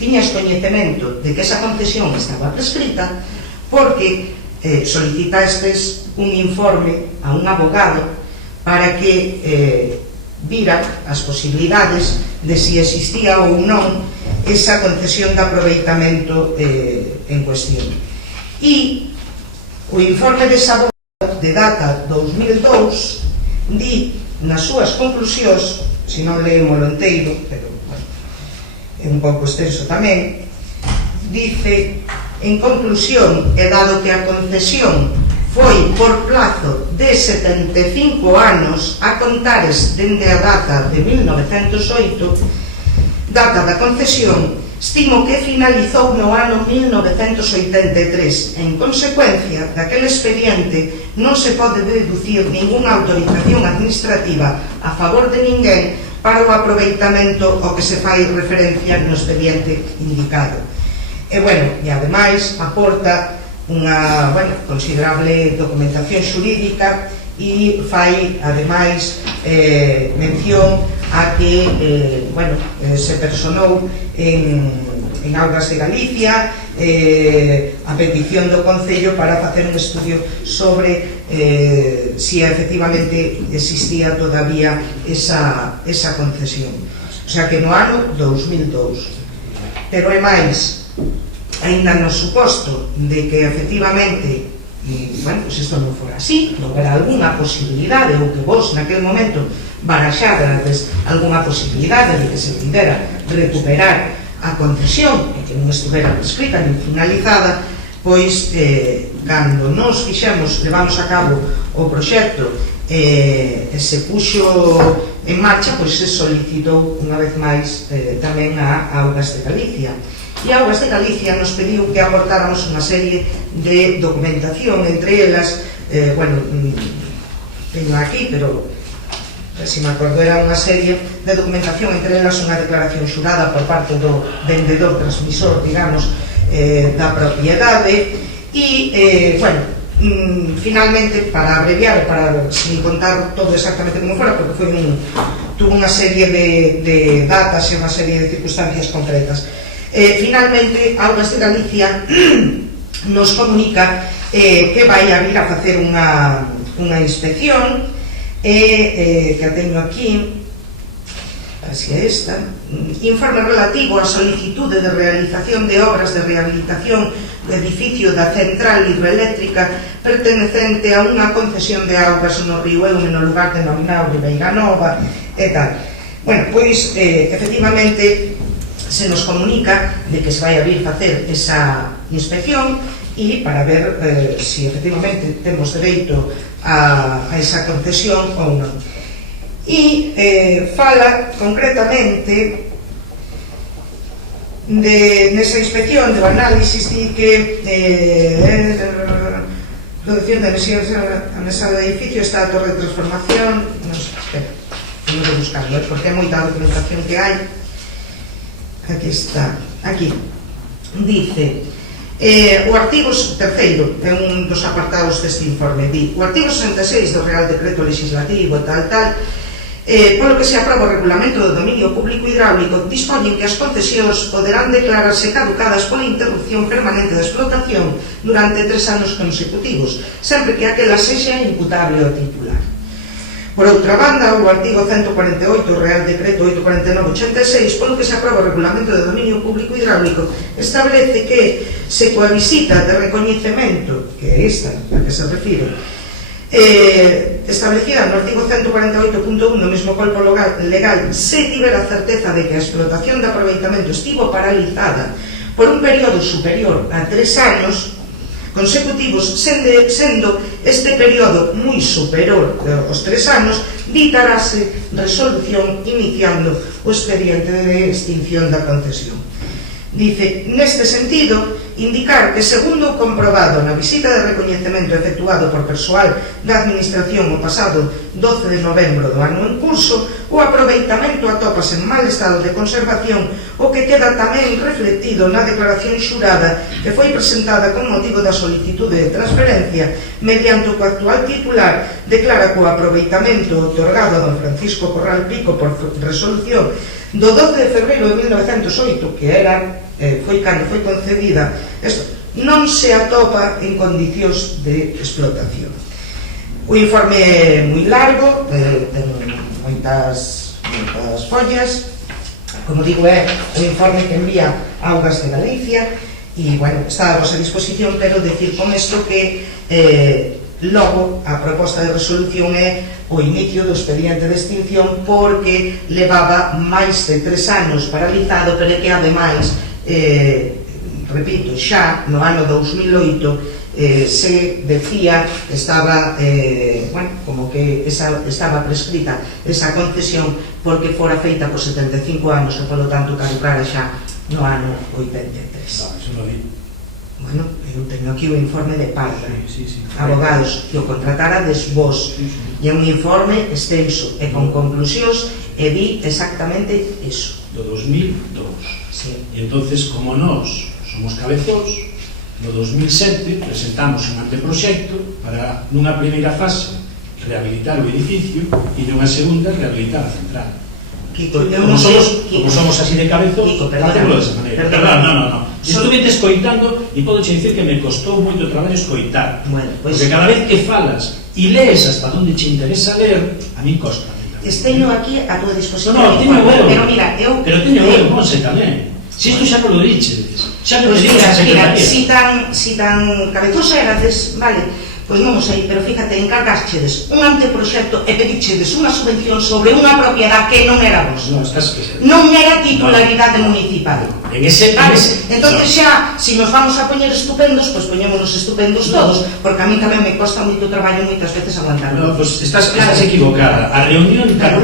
tiñas coñecemento de que esa concesión estaba prescrita porque solicitastes un informe a un abogado para que vira as posibilidades de si existía ou non esa concesión de aproveitamento en cuestión. E o informe desa abogada de data 2002 di nas súas conclusións, se non leemos o enteiro, pero bueno, é un pouco extenso tamén, dice, en conclusión, e dado que a concesión foi por plazo de 75 anos a contares dende a data de 1908, data da concesión, estimo que finalizou no ano 1983. En consecuencia daquele expediente non se pode deducir ninguna autorización administrativa a favor de ninguén para o aproveitamento ao que se fai referencia no expediente indicado. E, bueno, e ademais aporta unha, bueno, considerable documentación xurídica e fai, ademais, mención a que, bueno, se personou en Augas de Galicia a petición do Concello para facer un estudio sobre si efectivamente existía todavía esa concesión. O sea que no ano 2002. Pero é máis, ainda no suposto de que efectivamente, bueno, pues isto non fora así, non era algunha posibilidade, ou que vos naquele momento baraxades algunha posibilidade de que se pudera recuperar a concesión e que non estuvera prescrita nin finalizada, pois cando nos fixemos, levamos a cabo o proxecto e se puxo en marcha, pois se solicitou unha vez máis tamén a Augas de Galicia. E Augas de Galicia nos pediu que aportáramos unha serie de documentación, entre elas, bueno, teño aquí, pero se me acordo, era unha serie de documentación, entre elas unha declaración xurada por parte do vendedor transmisor, digamos, da propiedade e, bueno, finalmente, para abreviar, para sin contar todo exactamente como fora, porque tuvo unha serie de datas e unha serie de circunstancias concretas. Finalmente, Augas de Galicia nos comunica que vai a vir a facer unha inspección que a teño aquí, así é esta, informe relativo á solicitude de realización de obras de rehabilitación do edificio da central hidroeléctrica pertenecente a unha concesión de augas no río Eume no lugar denominado Ribeira Nova e tal. Bueno, pois, efectivamente, se nos comunica de que se vai a vir facer esa inspección e para ver se efectivamente temos dereito a esa concesión ou non. E fala concretamente nesa inspección do análisis di que producción de enerxías a mesa do edificio está a torre de transformación, non sei, espera, tengo que buscarlo porque é moita documentación que hai. Aquí está, aquí dice o artigo terceiro é un dos apartados deste informe, di o artigo 66 do Real Decreto Legislativo tal, polo que se aproba o regulamento do dominio público hidráulico, dispoñen que as concesións poderán declararse caducadas pola interrupción permanente da explotación durante 3 anos consecutivos, sempre que aquela sexa imputable ao titular. Por outra banda, o artigo 148 do Real Decreto 849/86, polo que se aproba o regulamento de dominio público hidráulico, establece que se coa visita de recoñecemento, que é esta a que se refire, establecida no artigo 148.1 no mesmo corpo legal, se tiver a certeza de que a explotación de aproveitamento estivo paralizada por un período superior a 3 anos consecutivos, sendo este período moi superior aos 3 anos, ditarase resolución iniciando o expediente de extinción da concesión. Dice, neste sentido, indicar que segundo o comprobado na visita de recoñecemento efectuado por persoal da Administración o pasado 12 de novembro do ano en curso, o aproveitamento atópase en mal estado de conservación, o que queda tamén reflectido na declaración xurada que foi presentada con motivo da solicitude de transferencia, mediante o que o actual titular declara que o aproveitamento otorgado a don Francisco Corral Pico por resolución do 12 de febreiro de 1908, que era, foi cando foi concedida, non se atopa en condicións de explotación. O informe é moi largo, ten moitas follas, como digo, é un informe que envía Augas de Galicia, e, bueno, está a vosa disposición, pero decir con isto que logo a proposta de resolución é o inicio do expediente de extinción porque levaba máis de 3 anos paralizado, pero que ademais, repito, xa no ano 2008 se decía, estaba como que estaba prescrita esa concesión porque fora feita por 75 anos e polo tanto caducara xa no ano 83. Bueno, eu teño aquí o informe de Parla, abogados, que o contratarades vos, e é un informe extenso e con conclusións e di exactamente iso. Do 2002. E entonces, como nós somos cabezós, no 2007 presentamos un anteproxecto para, nunha primeira fase, rehabilitar o edificio e nunha segunda, rehabilitar a central. Kiko, como somos así de cabezos, facémoslo desa maneira. Non. Estuve escoitando e podo che dicir que me costou moito traballo escoitar. Porque cada vez que falas e lees hasta onde che interesa ler, a mí costa. Teño aquí a tua disposición. No, teño eu. Pero mira, eu... Pero teño eu, Monse, tamén. Si isto xa non lo dichedes, xa non lo digo a secretaría. Si tan cabezosa erades, vale, pois non o sei, pero fíjate, encargaschedes un anteproxecto e pedichedes unha subvención sobre unha propiedade que non era vos. Non era titularidade municipal. En ese... Entonces xa, se nos vamos a poñer estupendos, pois poñémonos estupendos todos, porque a mí tamén me costa moito traballo moitas veces aguantarlo. No, pois estás equivocada. A reunión ca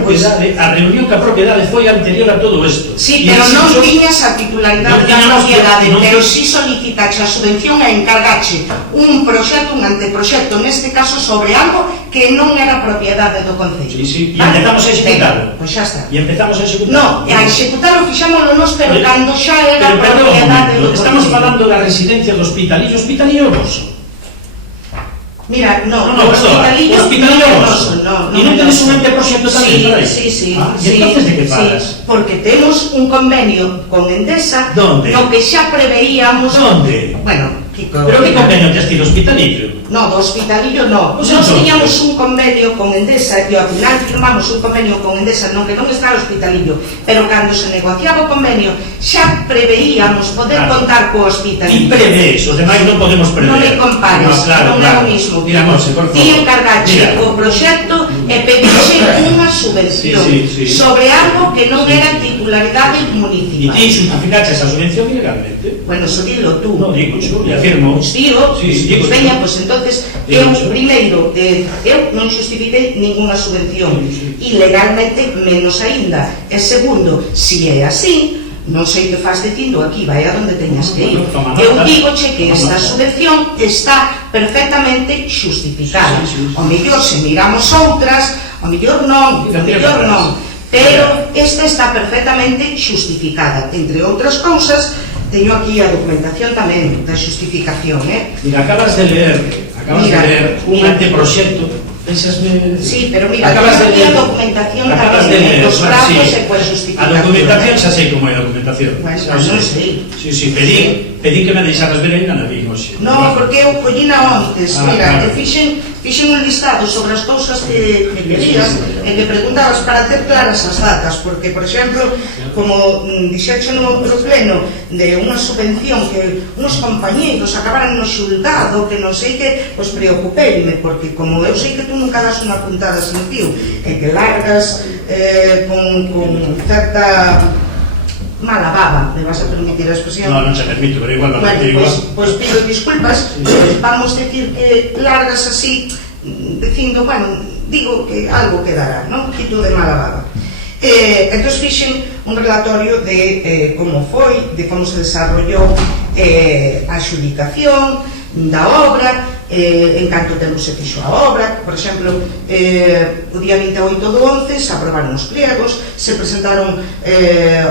propiedade foi anterior a todo isto. Sí, pero non tiñas a titularidade da propiedade, pero si solicitaxe a subvención e encargache un proxecto, un anteproxecto, neste caso sobre algo que non era propiedade do Concello. Sí, e empezamos a executarlo. Pois xa está. E empezamos a executarlo. No, a executarlo fixámoslo nos, pero cando xa era propiedade do Concello. Estamos falando da residencia do Hospitalillo. Hospitalillo é voso. Mira, no, o Hospitalillo é voso. E non tenes un anteproxecto tamén por aí? Sí. E entonces de que falas? Porque temos un convenio con Endesa no que xa preveíamos... Donde? Bueno, Kiko... Pero que convenio te has tido Hospitalillo? No, do Hospitalillo no. Nos tiñamos un convenio con Endesa e ao final firmamos un convenio con Endesa non que non está o Hospitalillo, pero cando se negociaba o convenio xa preveíamos poder contar co Hospitalillo. E prevés, os demais non podemos prever. Non me compares, non é o mismo. Mira, Monse, por favor. Ti encargache o proxecto e pediche unha subvención sobre algo que non era titularidade municipal. E ti xustificache esa subvención ilegalmente? Bueno, eso dilo tú. Non, digo, e afirmo. Digo, veña, pois entonces, eu, primeiro, eu non xustifiquei ninguna subvención, ilegalmente menos aínda. E segundo, si é así, non sei que faz dicindo aquí, vai a donde teñas que ir. Eu digoche que esta subvención está perfectamente xustificada. O mellor se miramos outras, o mellor non, pero esta está perfectamente xustificada. Entre outras cousas, teño aquí a documentación tamén da xustificación, Mira, acabas de leer un anteproxecto. Sí, pero mira, acabas de leer a documentación tamén, dos prazos e coa xustificación. A documentación xa sei como é a documentación. Bueno, non sei. Sí, pedí que me deixaras ver ainda na Vigo. No, porque eu collina ontes, mira, que fixen un listado sobre as cousas que querías e que preguntabas para ter claras as datas, porque, por exemplo, como dixecho no pleno de unha subvención que unos compañeiros acabaran no xulgado, que non sei que, pois preocupeime, porque como eu sei que tú nunca das unha puntada sin fío, e que largas con certa mala baba, me vas a permitir a expresión. No, non se permite, pero igual Pois pido disculpas, vamos decir que largas así, dicindo, bueno, digo que algo quedará, non? Quito de mala baba. Entón fixen un relatorio de como foi, de como se desarrollou a adxudicación, da obra, en canto tempo se fixo a obra. Por exemplo, o día 28 do 11 se aprobaron os pliegos, se presentaron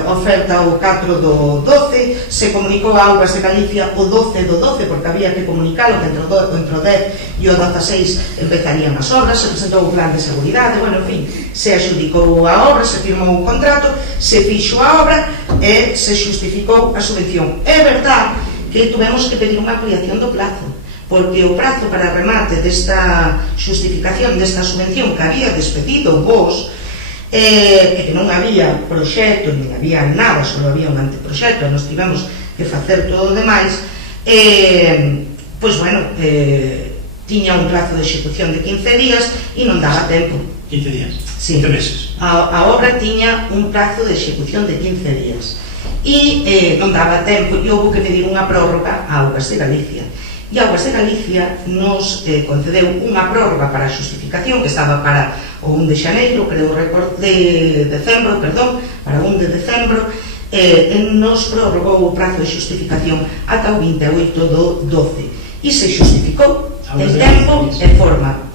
oferta o 4 do 12, se comunicou a Augas de Galicia o 12 do 12, porque había que comunicalo, que entre o 10 e o 16 empezarían as obras, se presentou o plan de seguridade, bueno, en fin, se adxudicou a obra, se firmou o contrato, se fixo a obra e se justificou a subvención. É verdade que tuvemos que pedir unha ampliación do plazo, porque o prazo para remate desta justificación desta subvención que había despedido vos, que non había proxecto, nin había nada, só había un anteproxecto, nos tivemos que facer todo o demais, pois bueno, tiña un plazo de execución de 15 días e non daba tempo. 15 días? Sí. 15 meses? A obra tiña un plazo de execución de 15 días e non daba tempo e houve que pedir unha prórroga a Augas de Galicia. E Augas de Galicia nos concedeu unha prórroga para a justificación que estaba para o 1 de xaneiro, creo de decembro, perdón, para o 1 de decembro, nos prorrogou o prazo de justificación ata o 28 do 12 e se justificou en tempo e forma.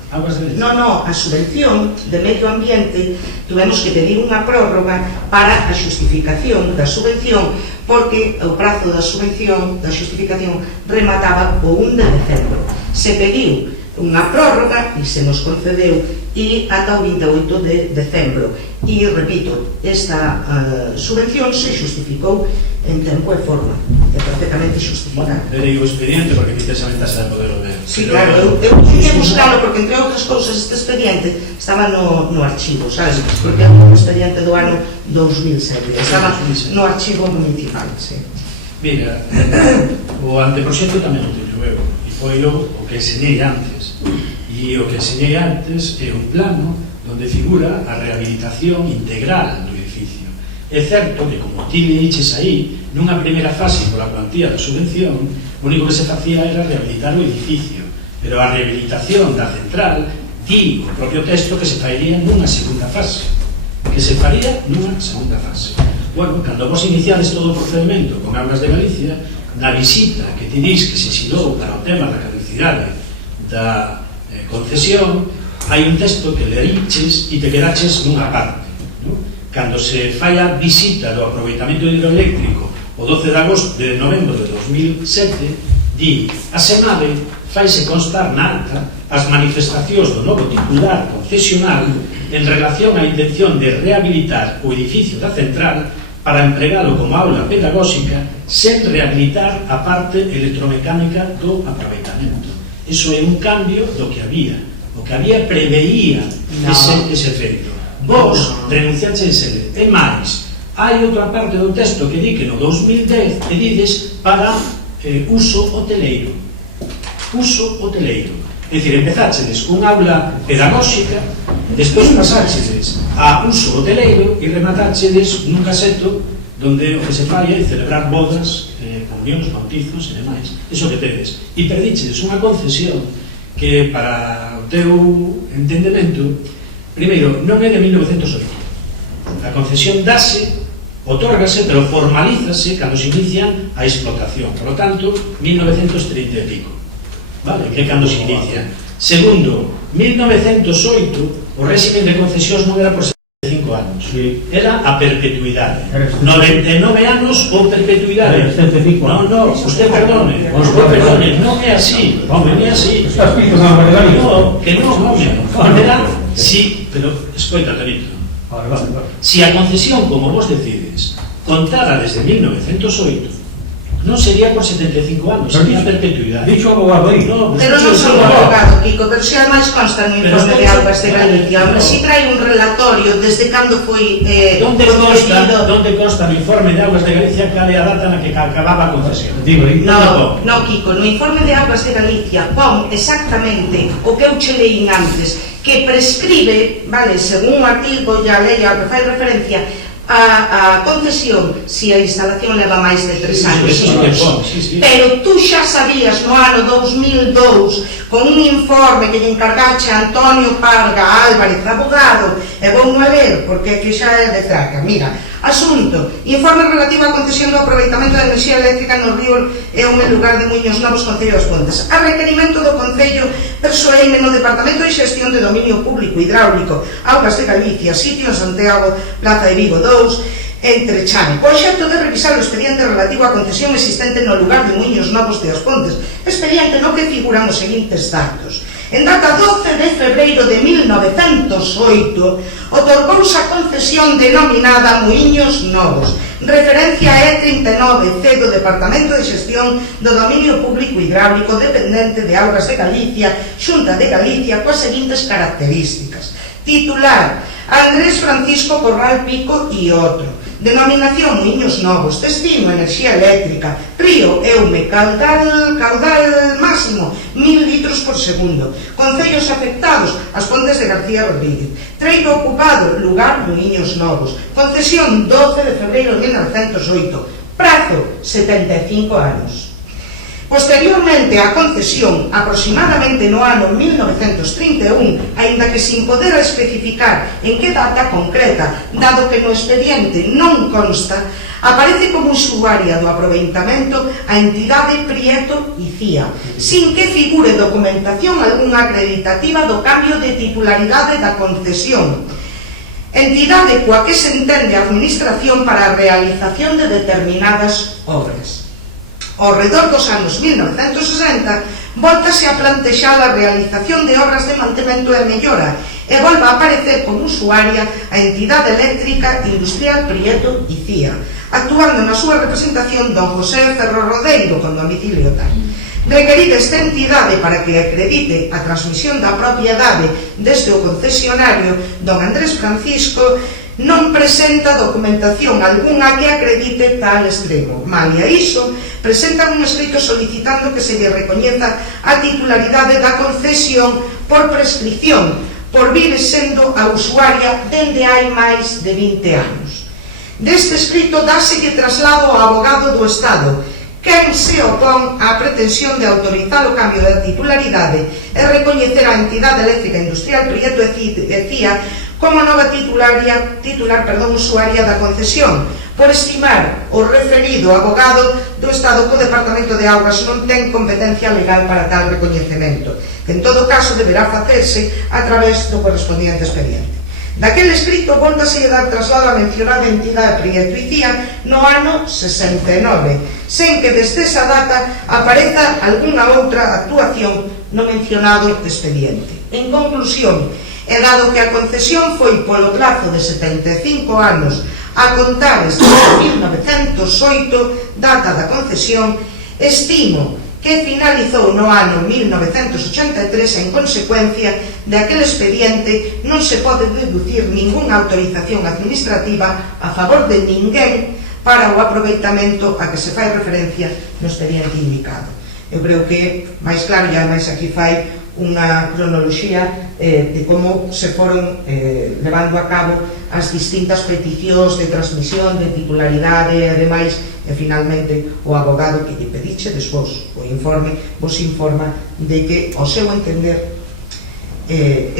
No, a subvención de medio ambiente tuvemos que pedir unha prórroga para a justificación da subvención, porque o prazo da subvención, da justificación, remataba o 1 de decembro. Se pediu unha prórroga e se nos concedeu e ata o 28 de decembro. E, repito, esta subvención se justificou en tempo e forma, é perfectamente justificada. Verei o expediente porque precisamente se poder ver. Sí, claro, eu quería buscalo porque, entre outras cousas, este expediente estaba no archivo, sabes? Porque é un expediente do ano 2007, estaba no archivo municipal, sí. Mira, o anteproxecto tamén o teño eu, e foi o que enseñei antes. E o que enseñei antes é un plano onde figura a rehabilitación integral do edificio. É certo que, como ti dices aí, nunha primeira fase pola cuantía da subvención, o único que se facía era rehabilitar o edificio, pero a rehabilitación da central di o propio texto que se faría nunha segunda fase, Bueno, cando vos iniciades todo o procedimento con Augas de Galicia, na visita que ti dis que se xilou para o tema da caducidade da concesión, hai un texto que leíches e te quedaches nunha parte, no? Cando se fai a visita do aproveitamento hidroeléctrico o 12 de novembro de 2007, di a SEMADE faise constar na acta as manifestacións do novo titular concesional en relación á intención de rehabilitar o edificio da central para empregalo como aula pedagóxica sen rehabilitar a parte electromecánica do aproveitamento. Iso é un cambio do que había. O que había preveía ese efecto. Vos renunciaches ele. E máis, hai outra parte do texto que di que no 2010 pedides para uso hoteleiro. Uso hoteleiro. É dicir, empezáchedes unha aula pedagóxica, despois pasáchedes a uso hoteleiro e rematáchedes nun caseto donde o que se fai é celebrar bodas, comunións, bautizos e demais. Iso que tedes. E perdichedes unha concesión que, para o teu entendemento, primeiro, non é de 1908. A concesión dase, otórgase, pero formalízase cando se inician a explotación. Por lo tanto, 1930 e pico. Vale? Que é cando se inicia. Segundo, 1908, o régimen de concesións non era por 5 anos. Sí. Era a perpetuidade. 99 anos ou perpetuidade. No, usted perdone, non é así. Non é así. No, que non, home. Era, sí, pero escoita, Tonito. Si a concesión, como vos decides, contara desde 1908, non sería por 75 anos, sería perpetuidade. Dicho abogado aí. Pero non son abogado, Kiko, pero se ademais consta no informe de Augas de Galicia. Si trae un relatorio desde cando foi Donde consta no informe de Augas de Galicia cal é a data na que acababa a concesión? No, Kiko, no informe de Augas de Galicia pon exactamente o que eu che leín antes, que prescribe, vale, según o artigo e a lei ao que fai referencia, a concesión si a instalación leva máis de 3 anos. Pero tú xa sabías no ano 2002, con un informe que lle encargache a Antonio Parga Álvarez, abogado, e vou a ver, porque que xa é de traca. Mira, Asunto: informe relativo á concesión do aproveitamento da enerxía eléctrica no río Eume, lugar de Muiños Novos, Concello das Pontes. A requerimento do Concello, persoeime no Departamento de Xestión de Dominio Público Hidráulico Augas de Galicia, sitio en Santiago, Plaza de Vigo 2, entre Chan, co obxecto de revisar o expediente relativo á concesión existente no lugar de Muiños Novos de As Pontes, expediente no que figuran os seguintes datos. En data 12 de febreiro de 1908, otorgouse a concesión denominada Muiños Novos, referencia a E39C do Departamento de Xestión do Dominio Público Hidráulico dependente de Augas de Galicia, Xunta de Galicia, coas seguintes características. Titular: Andrés Francisco Corral Pico y otro. Denominación: Muiños Novos. Destino: enerxía eléctrica. Río Eume, caudal máximo 1000 litros por segundo. Concellos afectados: As Pontes de García Rodríguez. Treiro ocupado: lugar Muiños Novos. Concesión: 12 de febreiro de 1908. Prazo: 75 anos. Posteriormente á concesión, aproximadamente no ano 1931, aínda que sin poder especificar en que data concreta, dado que no expediente non consta, aparece como usuaria do aproveitamento a entidade Prieto y Cía, sin que figure documentación algunha acreditativa do cambio de titularidade da concesión, entidade coa que se entende a administración para a realización de determinadas obras. Ao redor dos anos 1960, voltase a plantexar a realización de obras de mantemento e mellora e volva a aparecer como usuaria a entidade eléctrica industrial Prieto y Cía, actuando na súa representación don José Ferro Rodeiro, con domicilio tal. Requerida esta entidade para que acredite a transmisión da propiedade desde o concesionario, don Andrés Francisco non presenta documentación algunha que acredite tal extremo. Malia iso, presenta un escrito solicitando que se lle recoñeza a titularidade da concesión por prescripción, por vir sendo a usuaria dende hai máis de 20 anos. Deste escrito dáselle traslado ao abogado do Estado, quen se opón á pretensión de autorizar o cambio da titularidade e recoñecer a entidade eléctrica industrial Prieto e Cía como nova usuaria da concesión, por estimar o referido abogado do Estado que o Departamento de Augas non ten competencia legal para tal recoñecemento, que en todo caso deberá facerse a través do correspondiente expediente. Daquele escrito voltase a dar traslado a mencionada entidade Prieto y Cía no ano 69, sen que desde esa data apareza algunha outra actuación no mencionado expediente. En conclusión, e dado que a concesión foi polo plazo de 75 anos a contar desde 1908, data da concesión, estimo que finalizou no ano 1983, en consecuencia de aquel expediente non se pode deducir ningunha autorización administrativa a favor de ninguén para o aproveitamento a que se fai referencia no expediente indicado. Eu creo que máis claro, e ademais aquí fai unha cronoloxía de como se foron levando a cabo as distintas peticións de transmisión, de titularidade e demais, e finalmente o abogado que lle pediche despois o informe vos informa de que, ao seu entender,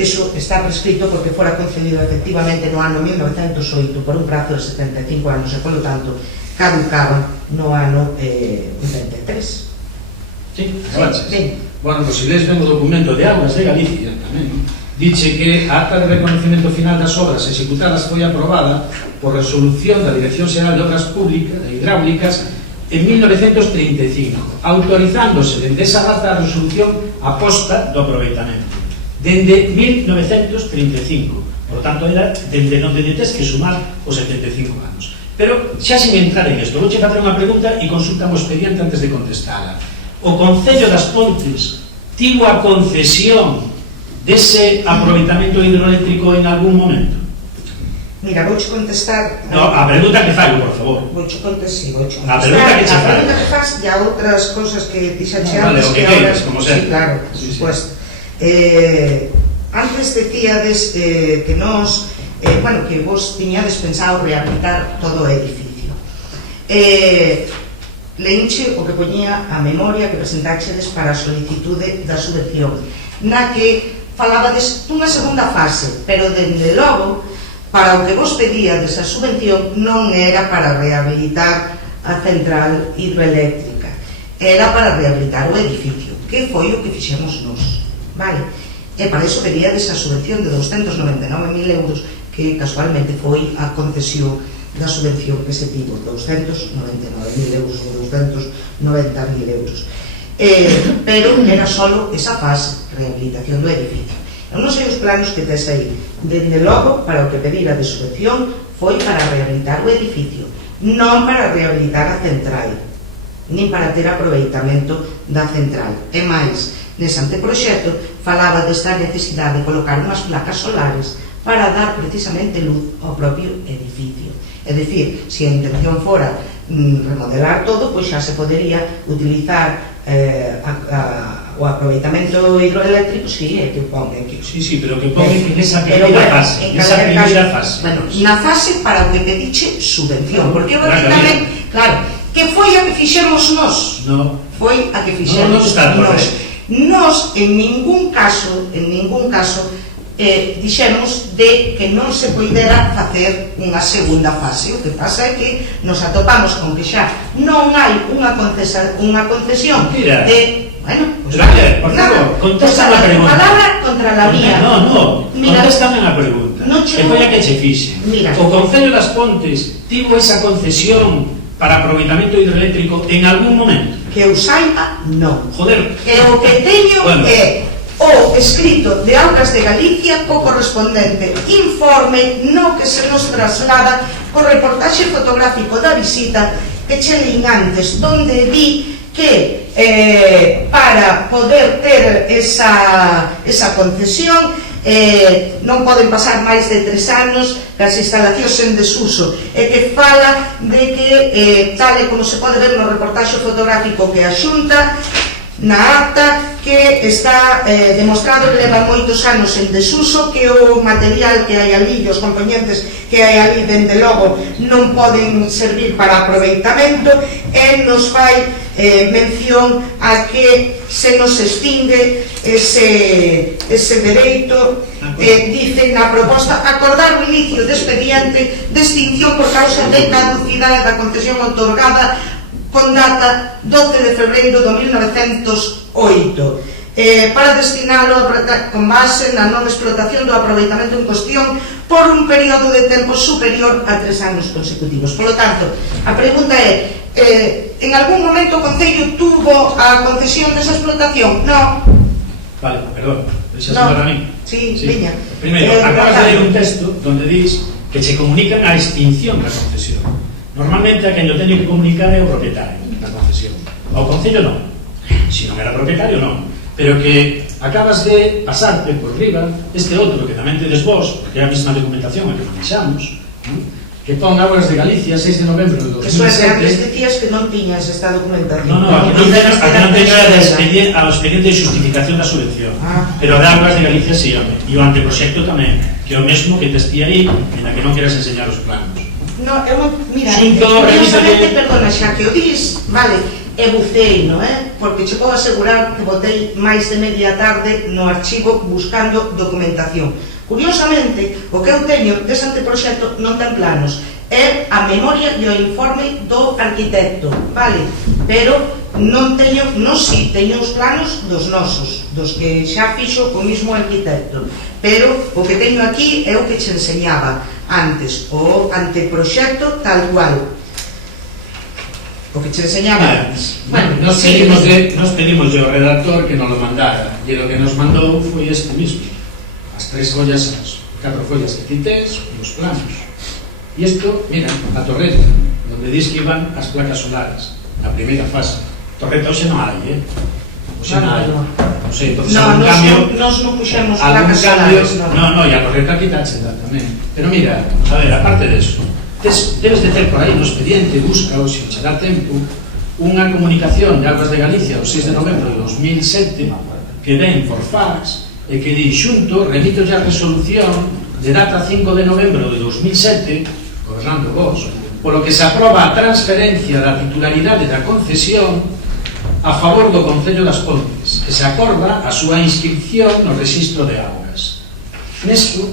eso está prescrito porque fora concedido efectivamente no ano 1908 por un prazo de 75 anos e, polo tanto, caducaba no ano 93. Sí, acabaches. Bueno, pues si lees ben o documento de Augas de Galicia tamén, dice que a acta de reconocimiento final das obras executadas foi aprobada por resolución da Dirección Xeral de Obras Públicas e Hidráulicas en 1935, autorizándose dende esa data a resolución a posta do aproveitamento dende 1935, por tanto era dende onde tes que sumar os 75 anos. Pero xa sin entrar en isto, vou che facer unha pregunta e consulta o expediente antes de contestala. O Concello das Pontes tivo a concesión dese aproveitamento hidroeléctrico en algún momento? Mira, vouche contestar... No, a pregunta que fai, por favor. Vouche contestar. A pregunta que che fai. A pregunta que faz e a outras cosas que dixaxe Vale, antes. o que queiras, como sempre. Sí, claro, por supuesto. Antes decíades que nos... bueno, que vos tiñades pensado rehabilitar todo o edificio. Leinche o que poñía a memoria que presentaxedes para a solicitude da subvención, na que falabades dunha segunda fase, pero dende logo para o que vos pedíades a subvención non era para rehabilitar a central hidroeléctrica, era para rehabilitar o edificio, que foi o que fixemos nos, vale? E para iso pedíades a subvención de 299.000 euros, que casualmente foi a concesión da subvención que se tivo, 299.000 euros ou 290.000 euros. Pero era solo esa fase, rehabilitación do edificio. Eu non sei os planos que tes aí. Dende logo, para o que pedira de subvención foi para rehabilitar o edificio, non para rehabilitar a central, nin para ter aproveitamento da central. E máis, nese anteproxecto falaba desta necesidade de colocar unhas placas solares para dar precisamente luz ao propio edificio. É dicir, se a intención fora remodelar todo, pois xa se podería utilizar o aproveitamento hidroeléctrico, sí, é que pon aquí. Sí, pero que pon en esa primeira fase, Bueno, na fase para o que pediche subvención, porque eu aquí tamén, claro, que foi a que fixemos nós, foi a que fixemos nós. Nós, en ningún caso, dixemos de que non se poidera facer unha segunda fase. O que pasa é que nos atopamos con que xa non hai unha concesión de... Bueno, pues por favor, contéstame a pregunta. Palabra contra la mía. No, contéstame a pregunta. Que foi a que che fixe. O Concello das Pontes tivo esa concesión para aproveitamento hidroeléctrico en algún momento? Que eu saiba, non. Joder. E o que teño é o escrito de Augas de Galicia co correspondente informe no que se nos traslada co reportaxe fotográfico da visita que che lin antes, donde di que para poder ter esa concesión non poden pasar máis de 3 anos as instalacións en desuso, e que fala de que tal e como se pode ver no reportaxe fotográfico que a Xunta na acta, que está demostrado que leva moitos anos en desuso, que o material que hai ali, os componentes que hai ali, dende logo non poden servir para aproveitamento, e nos fai mención a que se nos extingue ese dereito. Dice na proposta acordar o inicio de expediente de extinción por causa de caducidade da concesión otorgada con data 12 de febreiro de 1908 para destinalo con base na non explotación do aproveitamento en cuestión por un período de tempo superior a 3 anos consecutivos. Por lo tanto, a pregunta é, en algún momento o Concello tuvo a concesión desa explotación? No. Vale, perdón, deixas para mí. Sí, viña. Primeiro, acabas de ler un texto donde dis que se comunican a extinción da concesión. Normalmente a quen lo teño que comunicar é o propietario da concesión. Ao Concello non. Se non era propietario, non. Pero que acabas de pasarte por riba este outro que tamén tedes vos, porque é a mesma documentación a que manexamos, que pon Augas de Galicia 6 de novembro de 2007. Eso é que antes dicías que non tiñas esta documentación. No, aquí non teño a expediente de justificación da subvención. Pero de Augas de Galicia sí, e o anteproxecto tamén, que é o mesmo que te estía aí, en a que non queres enseñar os planos. No, mira, curiosamente, perdona, xa que o dis, vale, e bucei, non é? Porque che podo asegurar que botei máis de media tarde no archivo buscando documentación. Curiosamente, o que eu teño dese anteproxecto non ten planos, é a memoria e o informe do arquitecto, vale? Pero non teño, non si, teño os planos dos nosos, dos que xa fixo o mismo arquitecto, pero o que teño aquí é o que che enseñaba antes, o anteproxecto tal cual. O que che enseñaba antes. Bueno, nos pedimos ao redactor que nos lo mandara, e o que nos mandou foi este mismo. As 3 follas, as 4 follas que quites, os planos. E isto, mira, a torreta, onde dis que iban as placas solares, na primeira fase. Torreta hoxe non hai, Hoxe non hai. Non sei, entón, algún cambio... Nos non puxemos placas solares, non, e a torreta quitaxe tamén. Pero mira, a ver, aparte deso, debes de ter por aí no expediente, busca, ou se che dá tempo, unha comunicación de Augas de Galicia o 6 de novembro de 2007 que ven por fax e que di xunto, remito ya a resolución de data 5 de novembro de 2007, gobernando vos, polo que se aproba a transferencia da titularidade da concesión a favor do Concello das Pontes, que se acorda a súa inscripción no rexistro de augas. Nesto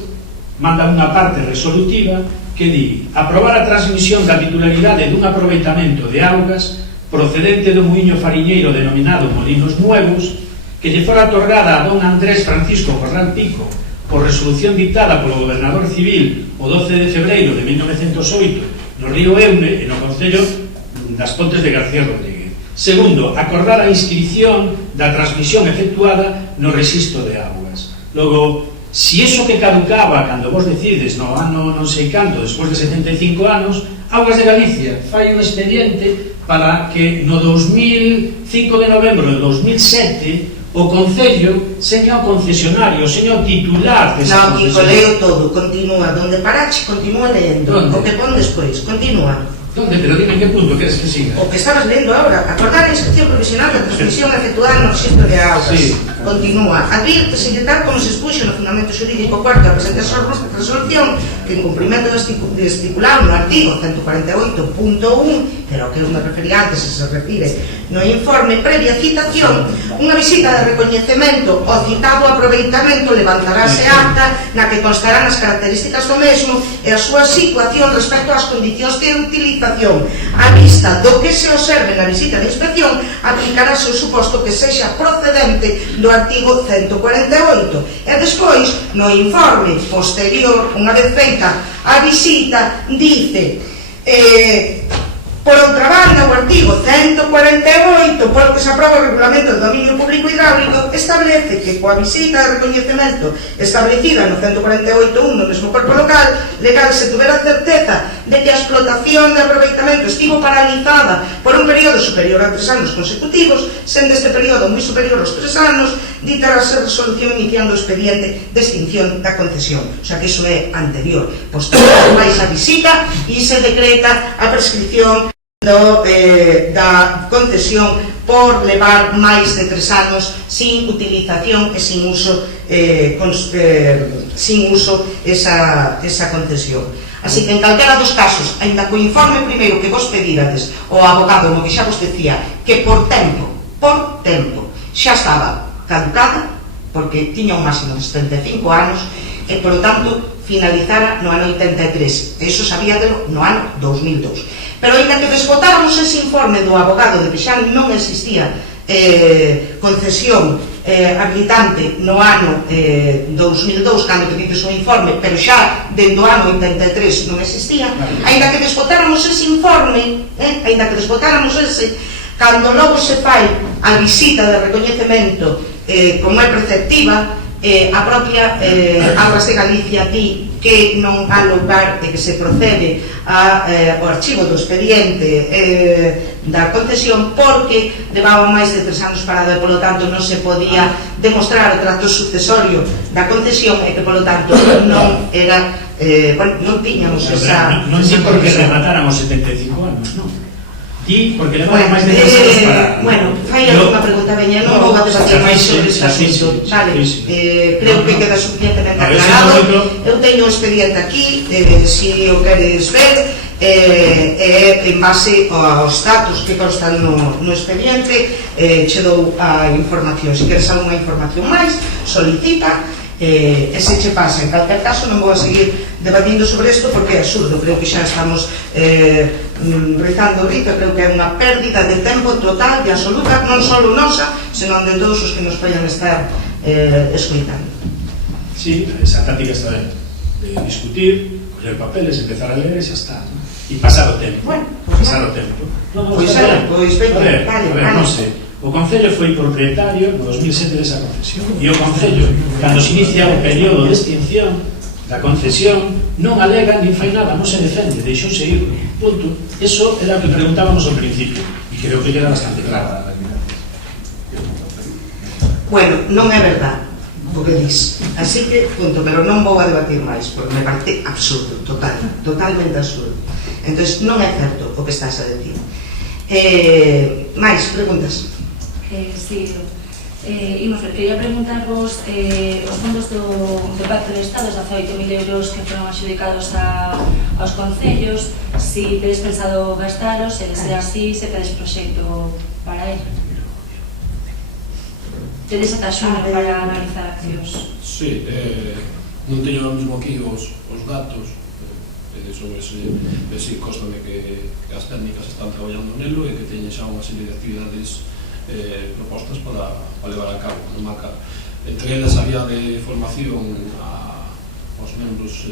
manda unha parte resolutiva que di aprobar a transmisión da titularidade dun aproveitamento de augas procedente do muiño fariñeiro denominado Molinos Nuevos que lle fora otorgada a don Andrés Francisco Corral Pico por resolución dictada polo gobernador civil o 12 de febreiro de 1908 no río Eume e no concello das Pontes de García Rodríguez. Segundo, acordar a inscripción da transmisión efectuada no rexistro de augas. Logo, si eso que caducaba cando vos decides no ano non sei canto, despois de 75 anos, Augas de Galicia fai un expediente para que no 2005 de novembro de 2007 o Concello seña o concesionario, seña o titular desa No, Kiko, leo todo, continúa. Donde parache, continúa lendo. ¿Dónde? O que pon despois, continúa. Donde? Pero dime en que punto queres que siga. O que estabas lendo ahora, acordar a inscripción provisional da transmisión efectuada no registro de augas. Sí. Continúa. Advírtese tal como se expuxo no fundamento xurídico cuarto da presente resolución que en cumprimento do estipulado no artigo 148.1, pero que eu me refería antes se refire no informe previa citación, unha visita de recoñecemento ao citado aproveitamento levantarase acta na que constarán as características do mesmo e a súa situación respecto ás condicións de utilización. A vista do que se observe na visita de inspección, aplicarase o suposto que sexa procedente do artigo 148. E despois, no informe posterior, unha vez feita a visita, dice por outra banda, o artigo 148, polo que se aproba o regulamento do dominio público hidráulico, establece que coa visita de recoñecemento establecida no 148.1 no mesmo corpo local legal se tuvera certeza de que a explotación de aproveitamento estivo paralizada por un período superior a 3 anos consecutivos, sendo este período moi superior aos 3 anos, ditarase resolución iniciando o expediente de extinción da concesión. O sea que iso é anterior. Posterior máis a visita e se decreta a prescripción da concesión por levar máis de 3 anos sin utilización e sin uso esa concesión. Así que en calquera dos casos, ainda co informe primeiro que vos pedírades o abogado no que xa vos decía que por tempo xa estaba caducada porque tiña un máximo de 75 anos e, por lo tanto, finalizara no ano 83. Eso sabíadelo no ano 2002. Pero ainda que desbotáramos ese informe do abogado de que xa non existía concesión habilitante no ano 2002, cando pedides o informe, pero xa dentro do ano 83 non existía, ainda que desbotáramos ese informe, cando logo se fai a visita de recoñecemento como é preceptiva, a propia Augas de Galicia di que non há lugar de que se procede ao archivo do expediente da concesión porque levaba máis de 3 anos parado e polo tanto non se podía demostrar o trato sucesorio da concesión e que polo tanto non era non tiñamos esa non sei por que rematáramos 75 anos, non? E porque levaba máis de 3 anos parado. Bueno, fai alguna pregunta, veña, non vou a debatir máis sobre ese asunto. Vale, creo que queda suficientemente aclarado. Eu teño o expediente aquí, se o queres ver, en base aos datos que constan no expediente, che dou a información. Se queres alguna información máis, solicita, e se che pasa. En calquer caso non vou a seguir debatindo sobre isto porque é absurdo. Creo que xa estamos rizando o rizo. Creo que é unha pérdida de tempo total e absoluta, non só nosa, senón de todos os que nos poden estar escoitando. Sí, esa táctica está ben, de discutir, coller papeles, empezar a ler e xa está, ¿no? E pasar o tempo. Bueno, pasar o tempo. Vale, non sei. O Concello foi propietario no 2007 desa concesión e o Concello, cando se inicia o período de extinción da concesión, non alega nin fai nada, non se defende, deixouse ir, punto. Eso era o que preguntábamos ao principio e creo que queda bastante claro. Bueno, non é verdade o que dis, así que, punto, pero non vou a debatir máis porque me parece absurdo, totalmente absurdo. Entón, non é certo o que estás a decir. Máis preguntas? Sí, quería preguntarvos os fondos do Pacto de Estado, os 18.000 euros que foron adxudicados aos concellos, si tedes pensado gastaros, e de ser así, se tedes proxecto para ele. Tedes ata xuno para analizar accións? Sí, non teño ahora mesmo aquí os datos, sobre ese cóstame que as técnicas están traballando nelo e que teñen xa unha serie de actividades propostas para levar a cabo no MACA. Entre elas había de formación aos membros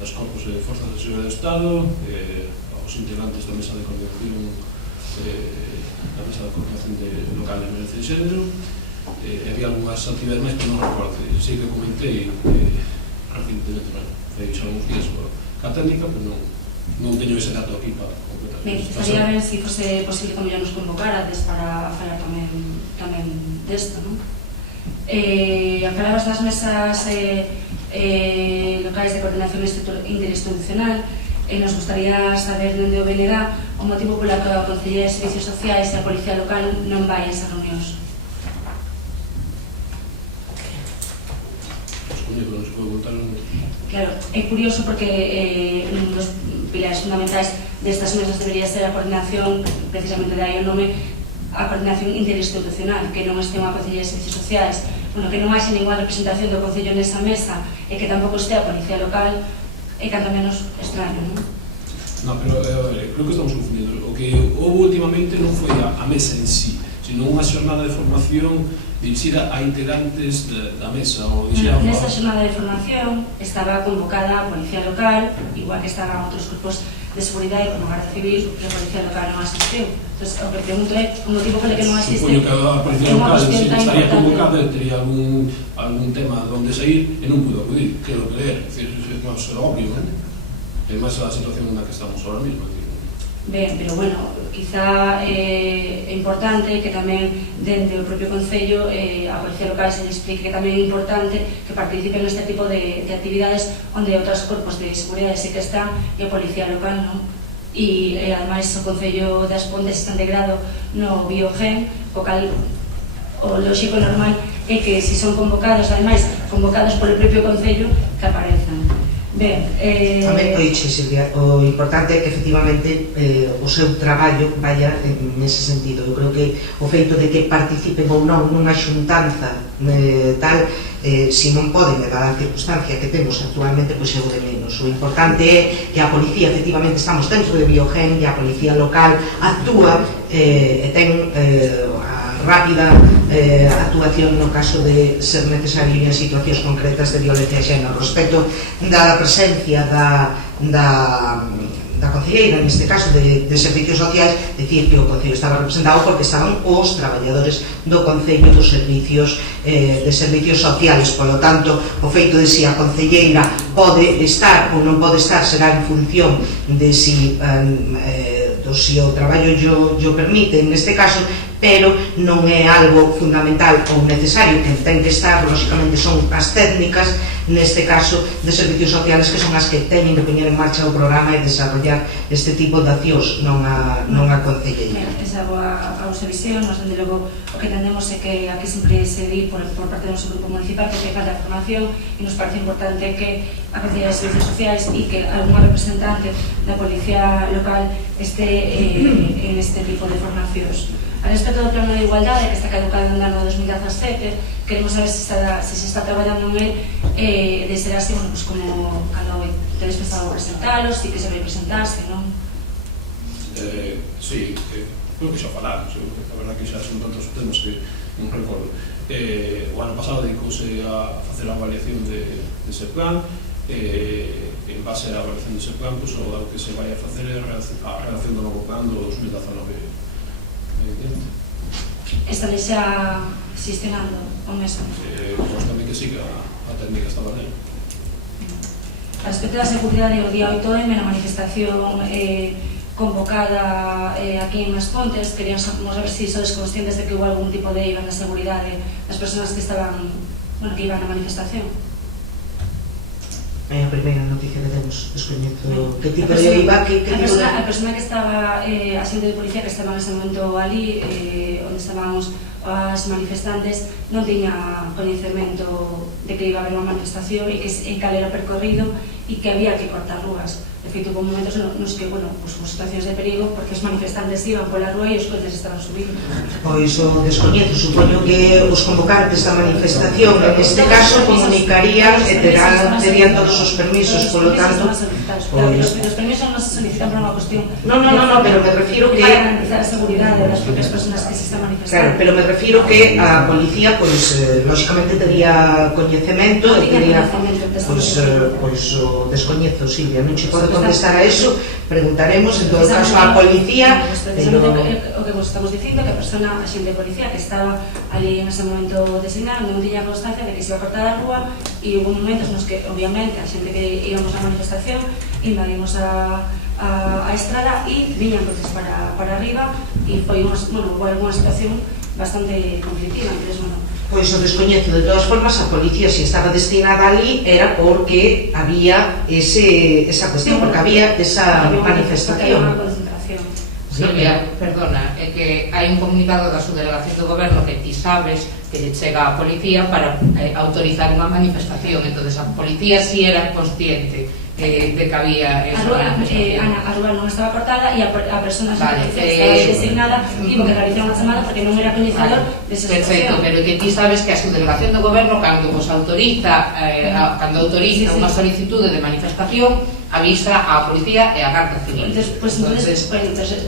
das corpos de Forzas de Seguridade do Estado, aos integrantes da Mesa de Coordinación local de violencia de xénero. Había algunhas actividades máis que non recordo, sei que comentei recientemente, xa uns días a técnica, pero non teño ese dato aquí para completar. Ben, estaría ben se fose posible que nos convocarades para falar tamén desto, non? Falabas das mesas locais de coordinación interinstitucional e nos gustaría saber onde o venerá o motivo pola que a Consellería de Servicios Sociais e a Policía Local non vai a esas reunións. Claro, é curioso porque un dos pilares fundamentais destas mesas debería ser a coordinación, precisamente de aí o nome, a coordinación interinstitucional, que non este unha Consellería de Servicios Sociais, bueno, que non haxe ninguna representación do Concello nesa mesa e que tampouco estea a Policía Local, é canto menos extraño, non? Non, pero creo que estamos confundindo. O que houve últimamente non foi a mesa en sí, sino unha xornada de formación dirixida a integrantes da mesa. Nesta xornada de formación estaba convocada a Policía Local, igual que estaban outros grupos de seguridade como a Garda Civil, e a Policía Local non asistiu. Entón, o que pregunto é, o motivo polo que non asiste... Supoño que a Policía Local estaría convocada e teria algún tema onde sair e non pudo acudir, quero creer. É máis obvio, non? É máis a situación na que estamos ahora mesmo. Ben, pero bueno, quizá é importante que tamén dentro do propio Concello a Policía Local se explique que tamén é importante que participen neste tipo de actividades onde outros corpos de seguridade sí que están e a Policía Local non. E ademais o Concello das Pontes está integrado no Biogen, o cal o lógico normal é que se son convocados, ademais convocados polo propio Concello, que aparezan. Ben, tamén oixe, Silvia, o importante é que efectivamente o seu traballo vaya nese sentido. Eu creo que o feito de que participen ou non nunha xuntanza tal, se non poden, dada a circunstancia que temos actualmente, pois é o de menos. O importante é que a policía, efectivamente, estamos dentro de Biogen e a policía local actúa e ten rápida actuación no caso de ser necesario en situacións concretas de violencia de xénero. Respecto da presencia da concelleira, neste caso de Servicios Sociais, decir que o Concello estaba representado porque estaban os traballadores do Concello dos Servicios de Servicios Sociales. Polo tanto, o feito de si a concelleira pode estar ou non pode estar será en función de si o traballo yo permite neste caso, pero non é algo fundamental ou necesario. Que ten que estar, lógicamente, son as técnicas, neste caso, de Servicios Sociales, que son as que teñen que poñer en marcha o programa e desarrollar este tipo de accións, non a concelleira. Esa boa visión, nos dende logo o que entendemos é que aquí sempre se di por parte do noso grupo municipal que hai falta de formación e nos parece importante que a Concellería de Servicios Sociais e que algún representante da Policía Local este en este tipo de formacións. A respecto do plano de igualdade, que está caducado en ano 2017, queremos saber se se está traballando en él, de ser así, bueno, pues como cando tedes pensado presentalos, si que se vai presentarse, non? Sí, creo que xa falamos, a verdad que xa son tantos temas que non recordo. O ano pasado dedicouse a facer a avaliación dese plan, en base á avaliación dese plan, pues, o que se vai a facer é a redacción do novo plan do 2019. Están xa xestionando o mesmo? Pois tamén que sí, que a técnica estaba nel. A respecto da seguridade, o día 8M, na manifestación convocada aquí en As Pontes, queríamos saber se sodes conscientes de que hubo algún tipo de IVA na seguridade das persoas que estaban, bueno, que iban na manifestación. É a primeira noticia que temos, descoñezo que tipo de IVA, que tipo de... A persona que estaba, a xente de policía que estaba nese momento ali, onde estábamos as manifestantes, non tiña coñecemento de que iba a haber unha manifestación e cal era o percorrido e que había que cortar rúas. De feito con momentos nos que, bueno, pues, con situacións de perigo, porque os manifestantes iban pola rúa e os coches estaban subindo. Pois o descoñezo, supoño que os convocantes da manifestación en este caso comunicarían e terían todos os permisos, polo tanto, Os permisos non se solicitan por unha cuestión. No, pero me refiro que para garantizar a seguridade das propias persoas que se están manifestando. claro, pero me refiro que a policía, pois, lógicamente tería coñecemento e tería, pois, o descoñezo, Silvia, non che pode contestar a eso, preguntaremos en todo caso á policía. Precisamente o que vos estamos dicindo, que a persona, a xente de policía que estaba ali en ese momento designado, non tiña constancia de que se iba a cortar a rúa, e hubo momentos nos que, obviamente, a xente que íbamos á manifestación, invadimos a estrada e viñan coches para arriba, e foi unha situación bastante conflictiva. Entonces, bueno, Pois o descoñezo, de todas formas, a policía, se estaba destinada ali, era porque había esa cuestión, porque había esa manifestación. Silvia, perdona, é que hai un comunicado da subdelegación do goberno que ti sabes que lle chega a policía para autorizar unha manifestación. Entonces a policía si era consciente de que había esa manifestación. A rúa non estaba cortada e a persona que estaba designada tivo que realizar unha chamada porque non era coñecedor desa situación. Perfecto, pero que ti sabes que a subdelegación do goberno cando vos autoriza unha solicitude de manifestación avisa á policía e á Garda Civil. Entonces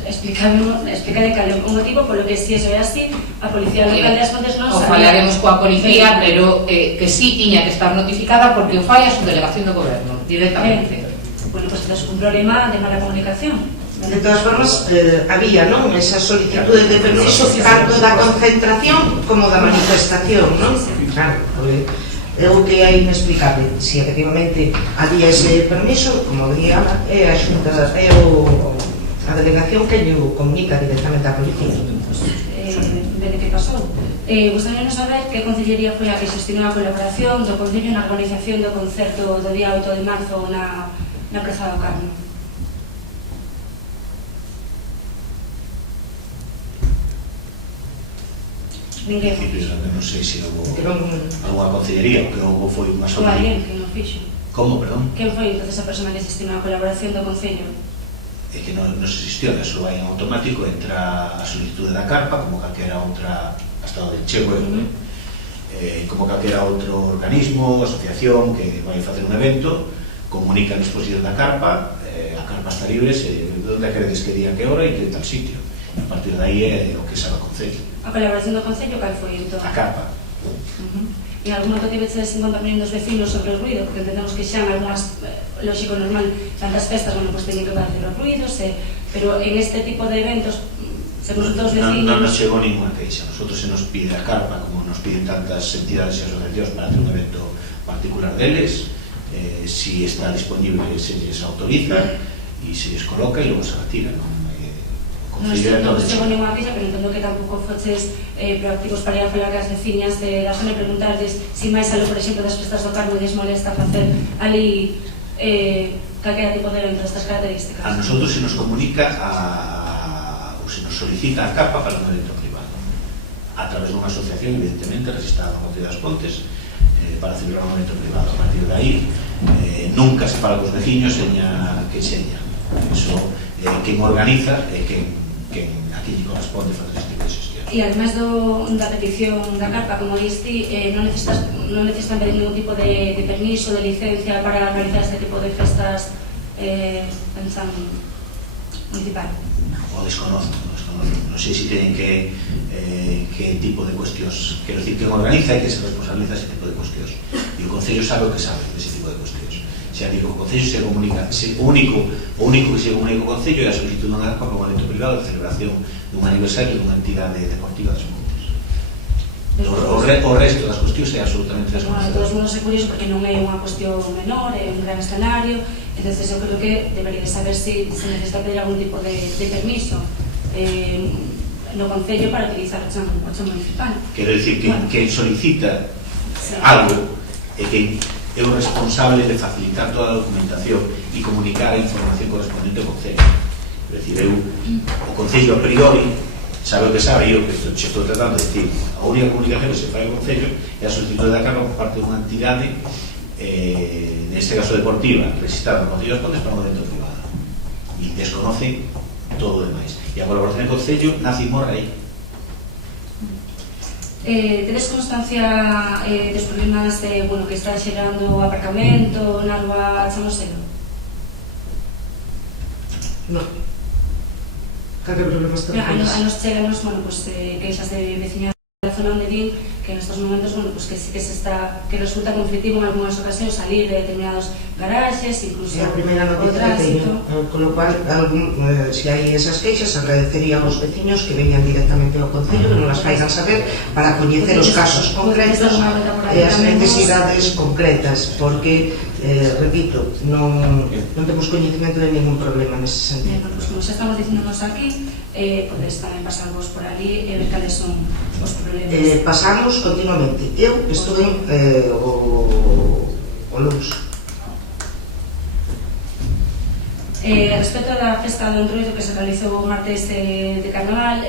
explícame cal é o motivo polo que, se iso é así, a Policía Local de As Pontes non sabía. O falaremos coa policía, pero que sí tiña que estar notificada porque o fai a subdelegación do goberno, directamente. Bueno, pues é un problema de mala comunicación. De todas formas, había, non, esa solicitude de permiso tanto da concentración como da manifestación, non? Claro, é o que é inexplicable. Si efectivamente había ese permiso, como diría, é a Xunta, é a delegación que lle comunica directamente á policía. Desde que pasou. Gustaríanos saber que concellería foi a que xestionou a colaboración do Concello na organización do concerto do día 8 de marzo na Praza do Carmo. Ninguén. Non sei se houve alguna concellería, o que houve foi unha sola. Alguén que non fixo. Como, perdón? Quen foi entonces a persona que xestionou a colaboración do Concello? É que non se xestiona, só vai en automático, entra a solicitude da carpa, como calquera outra, hasta onde chego eu, como calquera outro organismo, asociación que vai facer un evento, comunica a disposición da carpa, a carpa está libre, se onde queredes que diga que hora e que tal sitio. A partir de aí é o que sabe o Concello. A colaboración do Concello, cal foi entón? A carpa. E algún outro que veces en conta poñendo os vecinos sobre o ruido, porque entendemos que xa en algunhas, lógico, normal, tantas festas, bueno, pues teñen que facer os ruidos, pero en este tipo de eventos, según os vecinos... Non nos chegou ninguna queixa. Nosotros se nos pide a carpa, como nos piden tantas entidades e asociacións para hacer un evento particular deles, si está disponible se les autoriza e se les coloca e logo se retira, non? Non chegou ninguna queixa, pero entendo que tampouco foches proactivos para ir a falar as veciñas da zona e preguntarles se máis algo, por exemplo, das festas do Carmo lles molesta facer ali calquera tipo de evento destas características. A nosotros se nos comunica ou se nos solicita a carpa para un evento privado a través dunha asociación, evidentemente registrada no Concello das Pontes, para celebrar un evento privado. A partir de aí nunca se fala cos veciños seña que seña. Eso quen organiza é quen a quen lle corresponde facer este tipo de xestión. E ademais da petición da carpa, como diste, non necesitan pedir ningún tipo de permiso, de licencia para realizar este tipo de festas en San Municipal? O desconozco. Non sei se teñen que tipo de cuestións. Quero dicir, quen organiza e que se responsabiliza ese tipo de cuestións. E o Concello sabe o que sabe dese tipo de cuestións. Xa digo, o Concello se comunica, o único que se comunica o Concello é a solicitud dunha carpa para un evento privado de celebración dun aniversario dunha entidade deportiva das Pontes. O resto das cuestións é absolutamente desconocido. De todos modos é curioso porque non é unha cuestión menor, é un gran escenario, entonces eu creo que debería saber se necesita pedir algún tipo de permiso no Concello para utilizar o chan municipal. Quero dicir que quen solicita algo é quen é o responsable de facilitar toda a documentación e comunicar a información correspondente ao Concello. É dicir, o Concello a priori sabe o que sabe, e o que estou tratando de decir, a única comunicación que se fai ao Concello é a solicitud da carpa por parte dunha entidade, neste caso deportiva, registrada no Concello das Pontes para un evento privado. e desconocen todo o demais. E a colaboración en Concello nace e morre aí. Tedes constancia dos problemas que está xerando o aparcamento na rúa Chamosero? Non. Cal problema está? A nos cheganos, queixas de veciñas da zona onde vin que nestos momentos, que sí que se está, que resulta conflictivo en algunhas ocasións salir de determinados garaxes, incluso É a primeira o noticia que tránsito. teño, con lo cual, se hai esas queixas, agradecería aos veciños que veñan directamente ao Concello, que non las faigan saber, para coñecer os casos concretos e as necesidades concretas, porque, repito, non temos coñecemento de ningún problema nese sentido. Como xa estamos diciéndonos aquí, podes tamén pasarvos por ali e ver cales son os problemas. Pasamos continuamente. Eu estuve o luns. Respecto da festa do Entroido que se realizou o martes de Carnaval,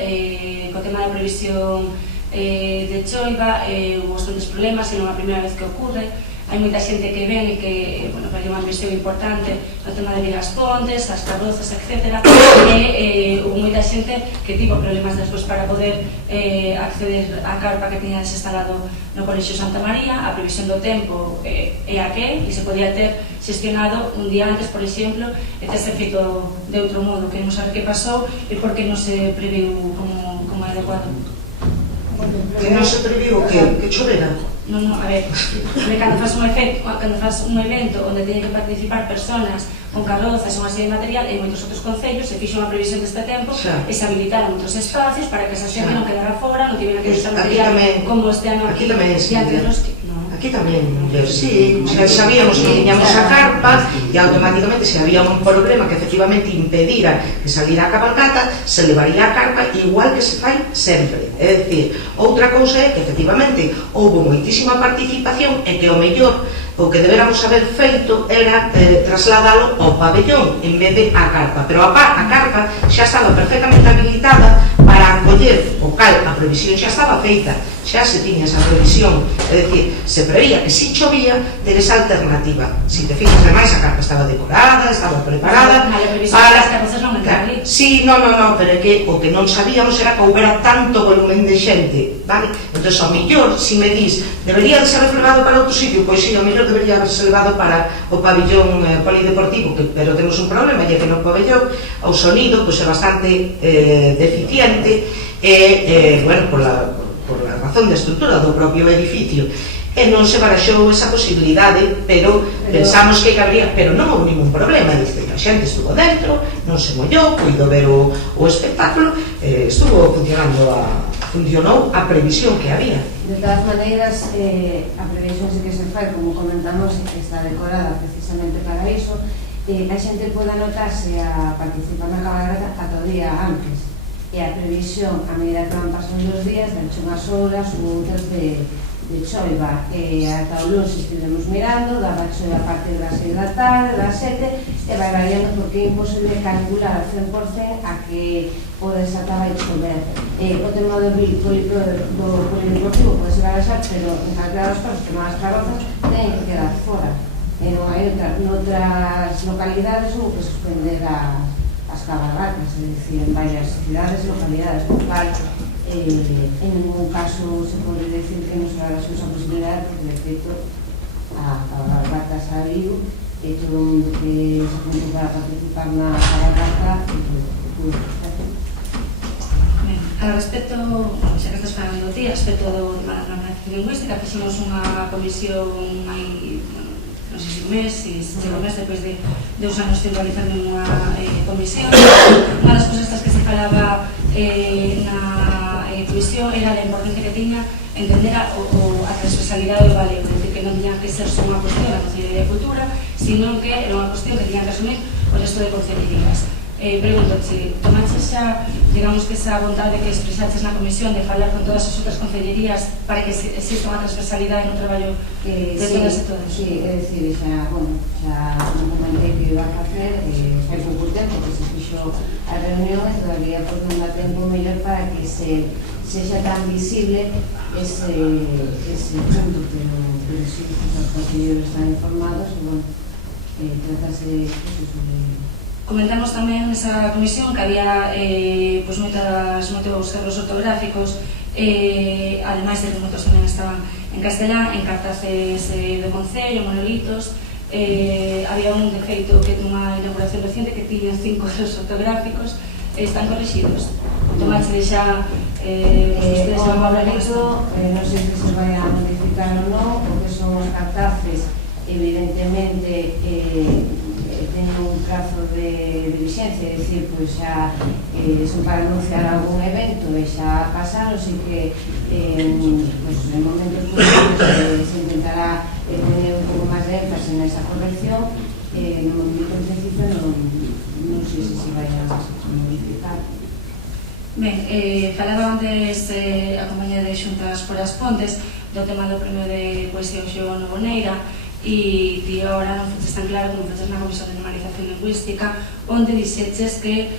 co tema da previsión de choiva, houve bastantes problemas, e non a primeira vez que ocorre. Hai moita xente que ven e que, vai unha inversión importante no tema de Vigas Pontes, as carrozas, etc. E houve moita xente que tivo problemas despois para poder acceder á carpa que tiña desinstalado no Colexio Santa María. A previsión do tempo é a que, e se podía ter xestionado un día antes, por exemplo, e terse feito de outro modo. Queremos saber que pasou e por que non se previu como adecuado. Que non se previu que chovera? Non, a ver, cando faz un evento onde teñen que participar personas con carrozas e unha serie de material, en moitos outros concellos se fixo unha previsión deste tempo e se habilitaron outros espacios para que esa xente non quedara fora, non tivera que deixar material como este ano aquí. Aquí tamén, sí, sabíamos que tiñamos a carpa e automáticamente se había un problema que efectivamente impedira que salira a cabalgata, se levaría a carpa igual que se fai sempre. É dicir, outra cousa é que efectivamente houve moitísima participación e que o mellor o que deberamos haber feito era trasladalo ao pabellón en vez de a carpa, pero a carpa xa estaba perfectamente habilitada para acoller o cal a previsión xa estaba feita, xa se tiña esa previsión, é dicir, se preveía que si chovía ter esa alternativa. Si te fijas, ademais a carpa estaba decorada, estaba preparada para as carrozas non entrar ali. Sí, non, pero é que o que non sabíamos era que houbera tanto volumen de xente, vale? Entón, ao mellor, se me dis, debería de ser reflejado para outro sitio, pois si, ao mellor debería haberse levado para o pabellón polideportivo, pero temos un problema, e que no pabellón o sonido é bastante deficiente e, bueno, por la razón da estrutura do propio edificio, e non se baraxou esa posibilidade, pero pensamos que cabría, pero non houve ningún problema, dice, a xente estuvo dentro, non se mollou, puido ver o espectáculo, funcionou a previsión que había. De todas maneiras, a previsión sí que se fai, como comentamos, está decorada precisamente para iso, a xente pode anotarse a participar na cabalgata ata o día antes, e a previsión, a medida que van pasando os días, danche unhas horas ou outras de choiva, e ata o lunes estivemos mirando, daba choiva a partir das 6 da tarde, das 7, e vai variando porque é imposible calcular al 100% a que hora exacta vai chover. O tema do polideportivo pode ser baraxar, pero en calquera dos casos, que non as carrozas teñen que quedar fora. Non hai noutras localidades ou que suspender as cabalgatas, é dicir, en varias cidades e localidades, por cual en ningún caso se pode decir que non se baraxou esa posibilidade, porque de feito a cabalgata saiu e todo o mundo que se apuntou para participar na cabalgata pudo facer. Al respecto, xa que estás falando ti, respecto da normalización lingüística, fixemos unha comisión hai, non sei se un mes, se chegou un mes depois de 2 anos realizando unha comisión. Unha das cosas que se falaba na comisión era a importancia que tiña entender a transversalidade do galego, é dicir, que non tiña que ser só unha cuestión da Consellería de Cultura, sino que era unha cuestión que tiñan que asumir o resto de concellerías. Pregúntate, tomaches xa, digamos que esa vontade que expresaches na comisión de falar con todas as outras concellerías para que exista unha transversalidade no traballo de todas e todos? Sí, é dicir, xa comentei que iba a facer, hai pouco tempo que se fixo a reunión e todavía non dá tempo mellor para que sexa tan visible ese punto, pero si os concelleiros están informados, e bueno, tratase de Comentamos tamén nesa comisión que había moitos erros ortográficos, ademais de que moitos tamén estaban en castelán, en cartaces do Concello, monolitos. Había un defeito que nunha inauguración reciente que tiña 5 erros ortográficos, están corrixidos. Tomaxe xa o monolito, non sei se se vai a modificar ou non, porque son os cartaces, evidentemente teñen un plazo de vixencia, é dicir, pois xa son para anunciar algún evento e xa pasaron, así que en momentos se intentará poner un pouco máis de énfase nesa corrección. No momento en principio non sei se se vai a modificar. Ben, falaba antes a compañía de Xuntas por as Pontes do tema do premio de poesía Oxeo Novoneira, e ti agora non foste tan claro como foste na Comisión de Normalización Lingüística, onde dixeches que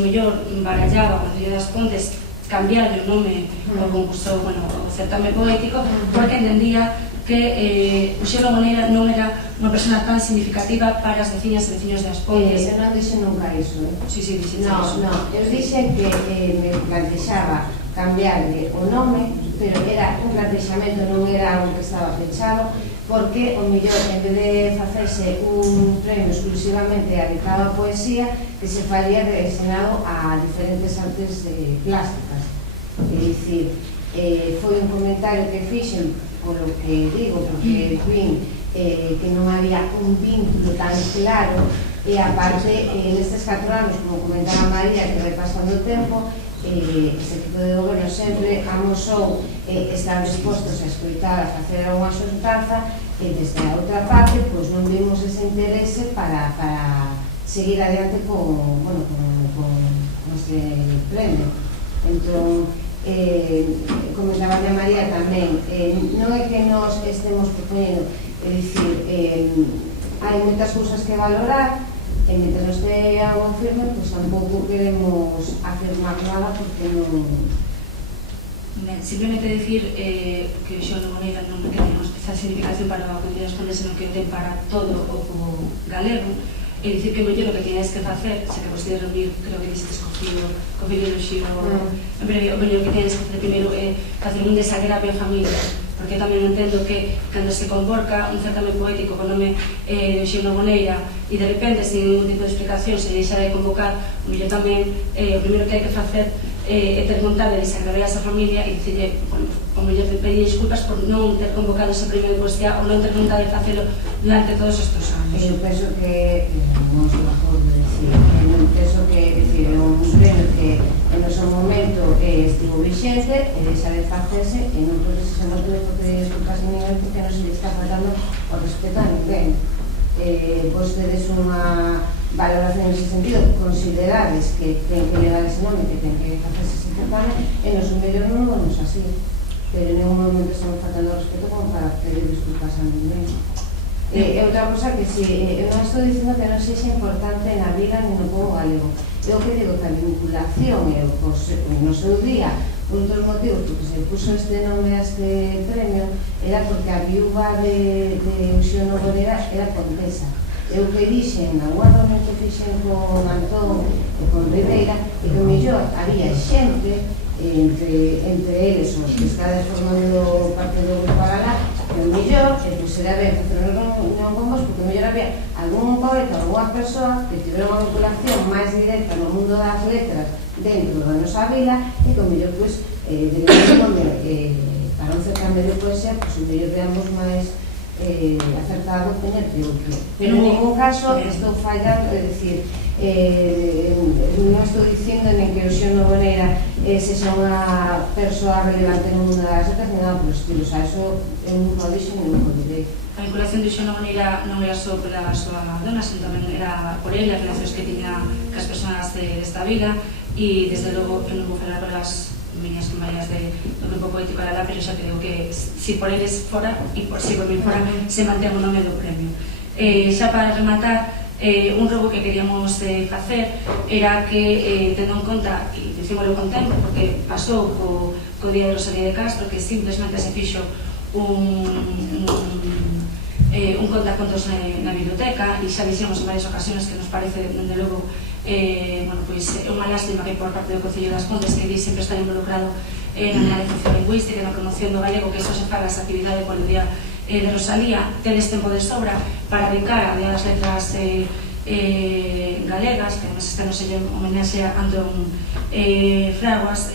mellor barallaba o Concello das Pontes cambiarle o nome ao concurso, ao certame poético, porque entendía que Oxeo Novoneira non era unha persona tan significativa para as veciñas e veciños das Pontes. Eu non dixe nunca iso, Sí, dixe iso. Non, eu dixe que me plantexaba cambiarle o nome, pero era un plantexamento, non era algo que estaba fechado, porque o mellor, en vez de facerse un premio exclusivamente dedicado a poesía, que se faría destinado a diferentes artes plásticas. É dicir, foi un comentario que fixen, polo que digo, porque vin que non había un vínculo tan claro, e aparte, nestes 4 anos, como comentaba María, que vai pasando o tempo, este equipo de goberno sempre amosou estar dispostos a escoitar, a facer unha xuntanza, e desde a outra parte pois non vimos ese interese para seguir adiante con este premio. Entón, comentaba a María tamén, non é que nos estemos propoñendo, é dicir, hai moitas cousas que valorar, e mentre non este algo firme, pois tampouco queremos afirmar nada porque non... Simplemente decir que o Oxeo Novoneira non ten unha especial significación para o Concello das Pontes, senón que ten para todo o pobo galego, e dicir que mellor o que tenéis que facer, se que vos de reunir, creo que dixetes co fillo do Xiro, o mellor que tenéis que facer primeiro é facer un desagravio a familia, porque tamén entendo que cando se convoca un certame poético con nome de Oxeo Novoneira e de repente, sin ningún tipo de explicación, se deixa de convocar, o mellor tamén o primeiro que hai que facer é ter vontade de desagravar a esa familia e dicirle, o mellor de pedir disculpas por non ter convocado ese premio de poesía ou non ter vontade de facelo durante todos estes anos. Eu penso que non estou de acordo, penso que é un premio que no seu momento estivo vixente e deixa de facerse e non pode ser motivo de pedir disculpas a ninguén porque non se está faltando o respeto a ninguén. Vos tedes unha valoración nese sentido, considerades que ten que levar ese nome, que ten que facerse ese certame, e nos mellor non o vemos así, pero en un momento estamos faltando o respeto como para pedir disculpas a ninguén. E outra cosa que eu non estou dicindo que non sexa importante na vida ni no povo galego. Eu que digo que a vinculación no seu día, un dos motivos porque se puso este nome a este premio era porque a viúva de Oxeo Novoneira era pontesa. Eu que dixen, aguardamente fixen con Antón e con Ribeira, e que mellor había xente entre eles os que estades formando parte do Grupo Agalá, que o mellor era ben facer unha reunión con vos, porque o mellor había algún poeta ou alguna persoa que tivera unha vinculación máis directa no mundo das letras dentro da nosa vila, e que o mellor, pois, para un certame de poesía, pois o mellor veamos máis acertado tener que outro. Pero en ningún caso estou fallando, é dicir, non estou dicindo nen que Oxeo Novoneira sexa unha persoa relevante no mundo das letras, nada por estilo, eso eu nunca o dixo nen o direi. A vinculación de Oxeo Novoneira non era só pola súa dona, senón tamén era por ele, as relacións que tiña cas persoas desta vila, e desde logo que non vou falar polas miñas compañeras do Grupo Poético Agalá, pero xa te digo que si por eles fora e por si por mí fora se mantén o nome do premio. Xa para rematar, un robo que queríamos facer era que, tendo en conta, e dicímolo con tempo, porque pasou co Día de Rosalía de Castro, que simplemente se fixo un contacontos na biblioteca, e xa dixemos en varias ocasións que nos parece, dende logo, unha lástima que por parte do Concello das Pontes, que sempre está involucrado na normalización lingüística, na promoción do galego, que iso se faga esa actividade polo día de Rosalía. Tedes tempo de sobra para brincar a Día das Letras galegas, que además este non se lle homenaxe a Antón Fraguas,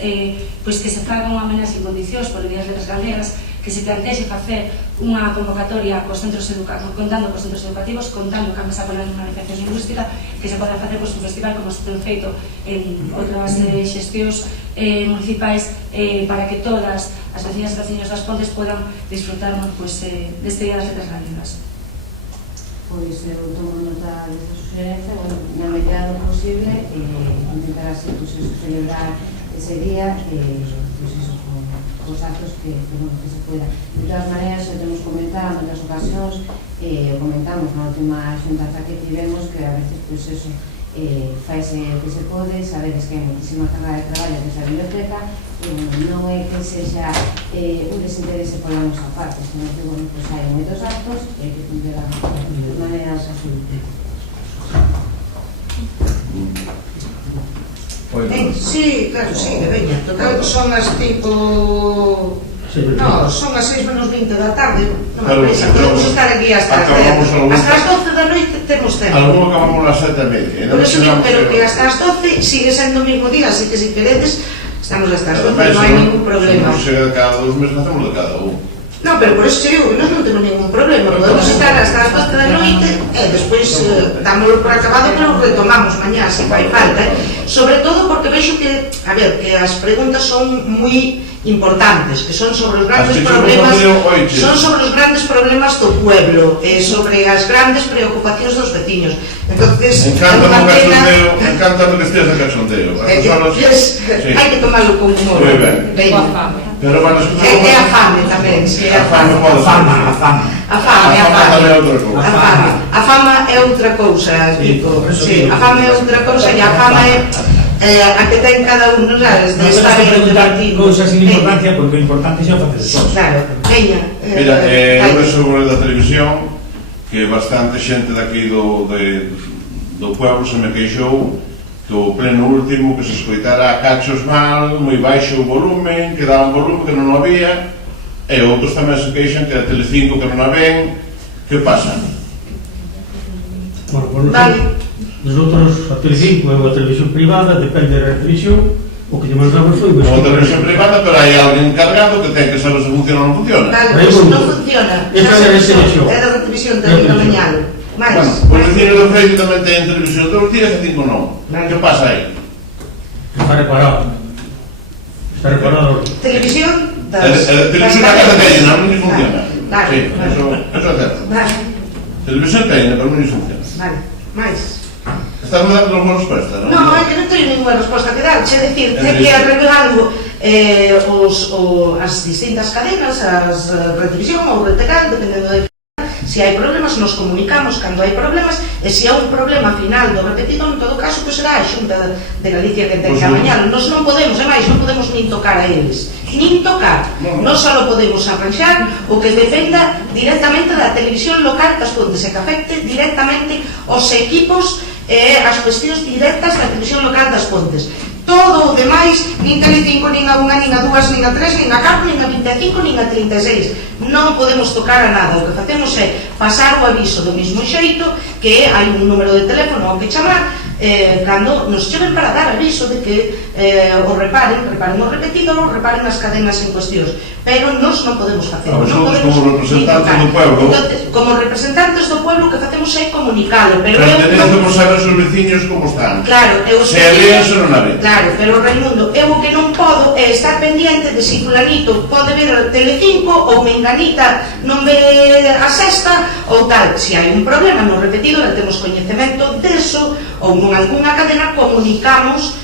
pois que se faga unha homenaxe en condicións polo Día das Letras galegas, que se plantexe facer unha convocatoria cos centros educativos, contando cos centros educativos, contando ca Mesa pola Normalización Lingüística, que se poda facer un festival como se ten feito en outras xestións municipais, para que todas as veciñas e veciños das Pontes podan disfrutar deste Día das Letras galegas. Pois eu tomo nota desta suxerencia, na medida do posible, intentar así celebrar ese día, os actos que se pueda. De todas maneiras, xa temos comentado en outras ocasións, comentamos na última xuntanza que tivemos, que a veces, pois eso, faise o que se pode, sabedes que hai moitísima carga de traballo desde a biblioteca, non é que sexa un desinterese pola nosa parte, senón que, bueno, pois hai moitos actos e hai que cumplir de maneira absoluta. Sí, claro, sí, que veña. Total, son as tipo... No, son as 6:20 da tarde. Non me parece, podemos estar aquí hasta as 10. Hasta as 12 da noite temos tempo. Algún acabamos as 7:30. Por eso digo, pero que hasta as 12 sigue sendo o mismo día, así que se queredes, estamos hasta as 12, non hai ningún problema. Se nos chega cada 2 meses, facemos de cada un. No, pero por eso digo que nós non temos ningún problema. Podemos estar hasta as 12 da noite e despois dámoslo por acabado, pero retomamos mañá, se fai falta. Sobre todo porque vexo que, a ver, que as preguntas son moi importantes, que son sobre os grandes problemas, do pueblo, sobre as grandes preocupacións dos veciños. Entonces, encanta que estías a cachondeo. Hai que tomalo con humor. Pero bueno, é a fame tamén, si é a fame. A fama é outra cousa, tipo, a fama é outra cousa e a fama é a que ten cada un, non sabes, de estar en divertido. Cousas sin importancia, porque o importante xa o facer de todos. Claro, veña. Mira, eu ve sobre da televisión que bastante xente daqui do pueblo se me queixou que o pleno último que se escoitara a cachos mal, moi baixo o volumen, que daban volumen que non o había, e outros tamén se queixan que a Telecinco que non a ven. Que pasa? Bueno, por nosotros, a Telecinco é unha televisión privada, depende da televisión, o que lle mandamos foi... Unha televisión privada, pero hai alguén encargado que ten que saber se funciona ou non funciona. Claro, pois non funciona. É da televisión tamén mañana. Bueno, os vecinos do Freire tamén teñen televisión todos os días e 5 non. Que pasa aí? Está reparado. Televisión das... Televisión na casa teñen, non non funciona. Sí, eso é certo. Televisión teñen, pero non funciona. Vale, máis. Estás dando unha resposta, non? Non, eu non teño ninguna resposta que dar. Che decir, que arreglando as distintas cadenas, as Retevisión ou Retegal, dependendo de se hai problemas, nos comunicamos cando hai problemas, e se hai un problema final do repetido, en todo caso, pois será a Xunta de Galicia que ten que amañalo. Nos non podemos, e máis, non podemos nin tocar a eles, nin tocar. Nos só podemos arranxar o que dependa directamente da televisión local das Pontes, e que afecte directamente os equipos e as cuestións directas da televisión local das Pontes. Todo o demais, nin Telecinco, nin a 1, nin a 2, nin a 3, nin a 4, nin a 25, nin a 36. Non podemos tocar a nada. O que facemos é pasar o aviso do mesmo xeito, que hai un número de teléfono ao que chamar, cando nos cheven para dar aviso de que o reparen o repetido, ou reparen as cadenas en cuestións. Pero nos non podemos facer. Como representantes do pueblo. Como representantes do pueblo, o que facemos é comunicalo. Pero tenemos que saber os veciños como están. Claro, se a ven, se non a ven. Claro, pero Raimundo, eu o que non podo é estar pendiente de si fulanito pode ver Telecinco ou menganita non ve a sexta ou tal. Se hai un problema no repetido, temos coñecemento deso, ou non algunha cadena, comunicamos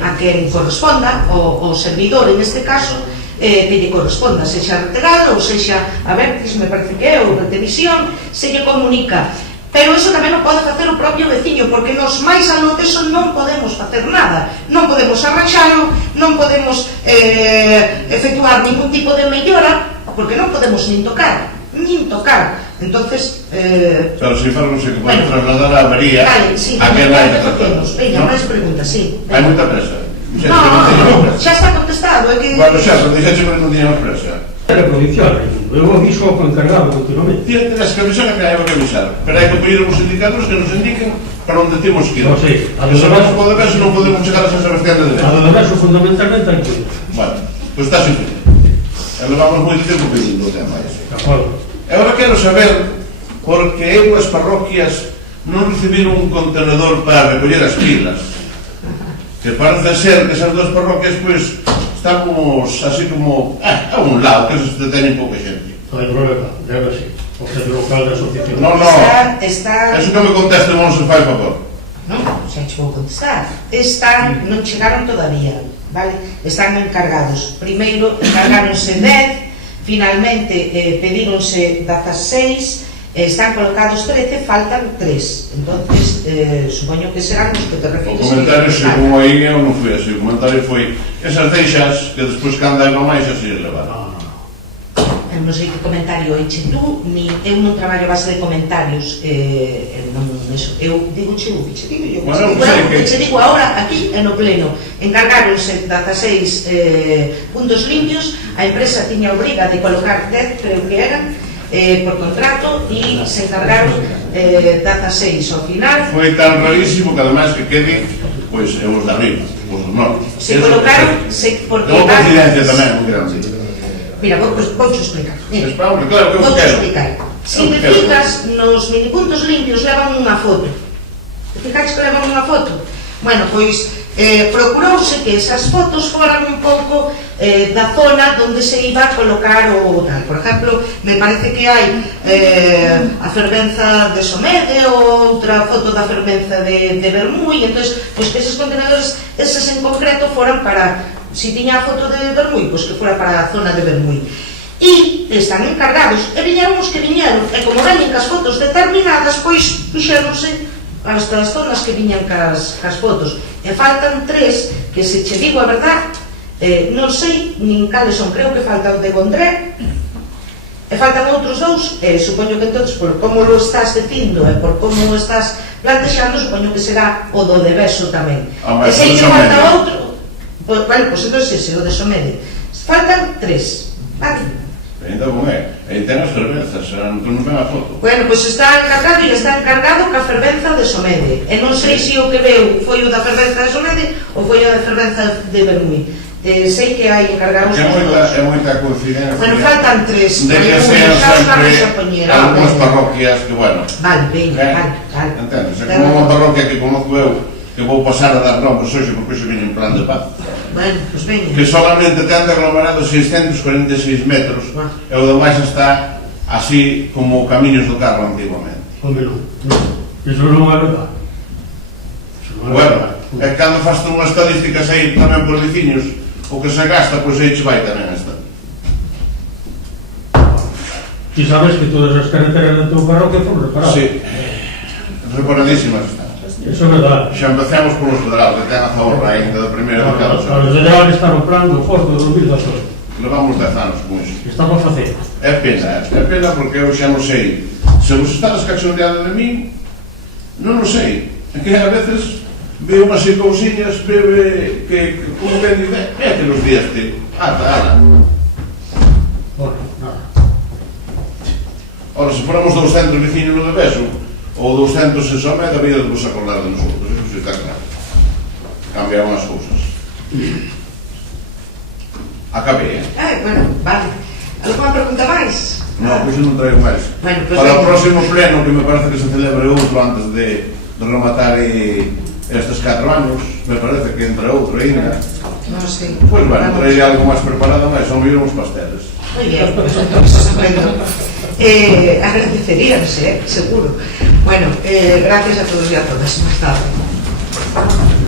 a quen corresponda, o servidor en este caso, que lle corresponda, sexa Retegal ou sexa a Vertis, me parece que é, ou Retevisión, se lle comunica. Pero iso tamén o pode facer o propio veciño, porque nos máis aló deso non podemos facer nada, non podemos arranxalo, non podemos efectuar ningún tipo de mellora, porque non podemos nin tocar. Entonces, Pero se informe se que pode bueno, trasladar a avería vale, sí, a que ya hai te toquemos. Veña, máis preguntas, sí. Hai moita presa. No, xa está contestado, é que... Bueno, xa, pero dixaxe que non tiñamos presa. Era provincial, eu aviso ao encargado continuamente. Tienes que avisar que hai que avisar, pero hai que pedir aos sindicatos que nos indiquen para onde temos que ir. No, sí. Se sabemos pode ver se non podemos chegar a San Sebastián de A Derecho. do resto, fundamentalmente, hai que ir. Bueno, pois está sin fin. E levamos moito tempo pedindo o tema ese. De acordo. E agora quero saber porque eu as parroquias non recibiron un contenedor para recoller as pilas, que parece ser que esas dos parroquias pois estamos así como a un lado, que se teñen pouca xente. Non hai problema, debe ser. O centro local da asociación. No, Está... eso que me conteste non se fai favor. Non, xa che vou contestar. Non chegaron todavía, vale? Están encargados. Primeiro encargáronse 10, finalmente pedíronse 16, están colocados 13, faltan 3. Entonces, supoño que serán os que te O refieres. comentario según aí eu non foi así. O comentario foi esas deixas que despois que anda algo máis así levar. Eu non sei que comentario eiche tú, ni eu non traballo a base de comentarios, non eso. Eu digo che o que che digo eu. Bueno, Que che digo ahora aquí no pleno. Encargáronse 16 puntos limpios, a empresa tiña obriga de colocar 10, creo que eran, por contrato, e se encargaron 16 ao final. Foi tan rarísimo que ademais que quede pois os de arriba, os do norte. Se colocaron, porque... Tengo coincidencia tamén, moi grande. Mira, vou explicar. Claro que eu Vou quero. explicar. Se te fijas, nos minipuntos limpios levan unha foto. Te fijas que levan unha foto? Bueno, pois procurouse que esas fotos foran un pouco da zona onde se iba a colocar o tal. Por exemplo, me parece que hai a fervenza de Somede ou outra foto da fervenza de Bermui, entón, pois que eses contenedores, eses en concreto, foran para... Si tiña a foto de Bermui, pois que fora para a zona de Bermui. E están encargados, e viñeron os que viñeron, e como veñen cas fotos determinadas, pois fixéronse hasta as zonas que viñan cas fotos. E faltan 3, que se che digo a verdad, non sei nin cales son, creo que falta o de Gondré, e faltan outros 2, e supoño que entonces, por como lo estás dicindo e por como estás plantexando, supoño que será o do de Beso tamén. E sei que falta outro. Bueno, pois entón ese, o de Somede. Faltan 3, vale? Ainda bom aí ten as fervenzas, non nos ven a foto. Bueno, pois está encargado ca fervenza de Somede. E non sei se o que veu foi o da fervenza de Somede ou foi o da fervenza de Bermui. Sei que hai encargados dos dos. É moita coincidencia. Bueno, faltan 3. De que sean sempre algunhas parroquias que, bueno... Vale, venga, vale. Entendes? É como unha parroquia que conozco eu, que vou pasar a dar nombres hoxe porque hoxe viene en plan de paz. Bueno, pois veña. Que solamente ten aglomerado 646 metros e o demais está así como camiños do carro antiguamente. Hombre, non. Iso non é verdade. Bueno, e cando faz unhas estadísticas aí tamén por veciños, o que se gasta, pois aí che vai tamén esta. Ti sabes que todas as carreteras da tua parroquia foron reparadas. Sí, reparadísimas están. Iso é verdade. Xa empecemos por os federal, que ten a zorra ainda da primeira década. Os federal está no plan do Fondo de 2018. Levamos 10 anos con iso. Está por facer. É pena porque eu xa non sei. Se vos estás cachondeando de min, non o sei. É que a veces veo unhas cousiñas, bebe, que como ben dice, que los días te... Ala. Bueno, nada. Ora, se fóramos 200 vecinos no de Beso, ou 200 en Somede, había de vos acordar de nosotros, eso está claro. Cambiaron as cousas. Acabei, Bueno, vale. Alguma pregunta máis? Non, pois eu non traigo máis. Bueno, pues para o próximo pleno, que me parece que se celebre outro antes de rematar estes 4 anos, me parece que entre outro ainda. Non sei. Pois bueno, traeré algo máis preparado, máis son mellor uns pasteles. Moi bien, pues entonces, bueno, agradeceríanse, seguro. Bueno, gracias a todos e a todas. Hasta ahora.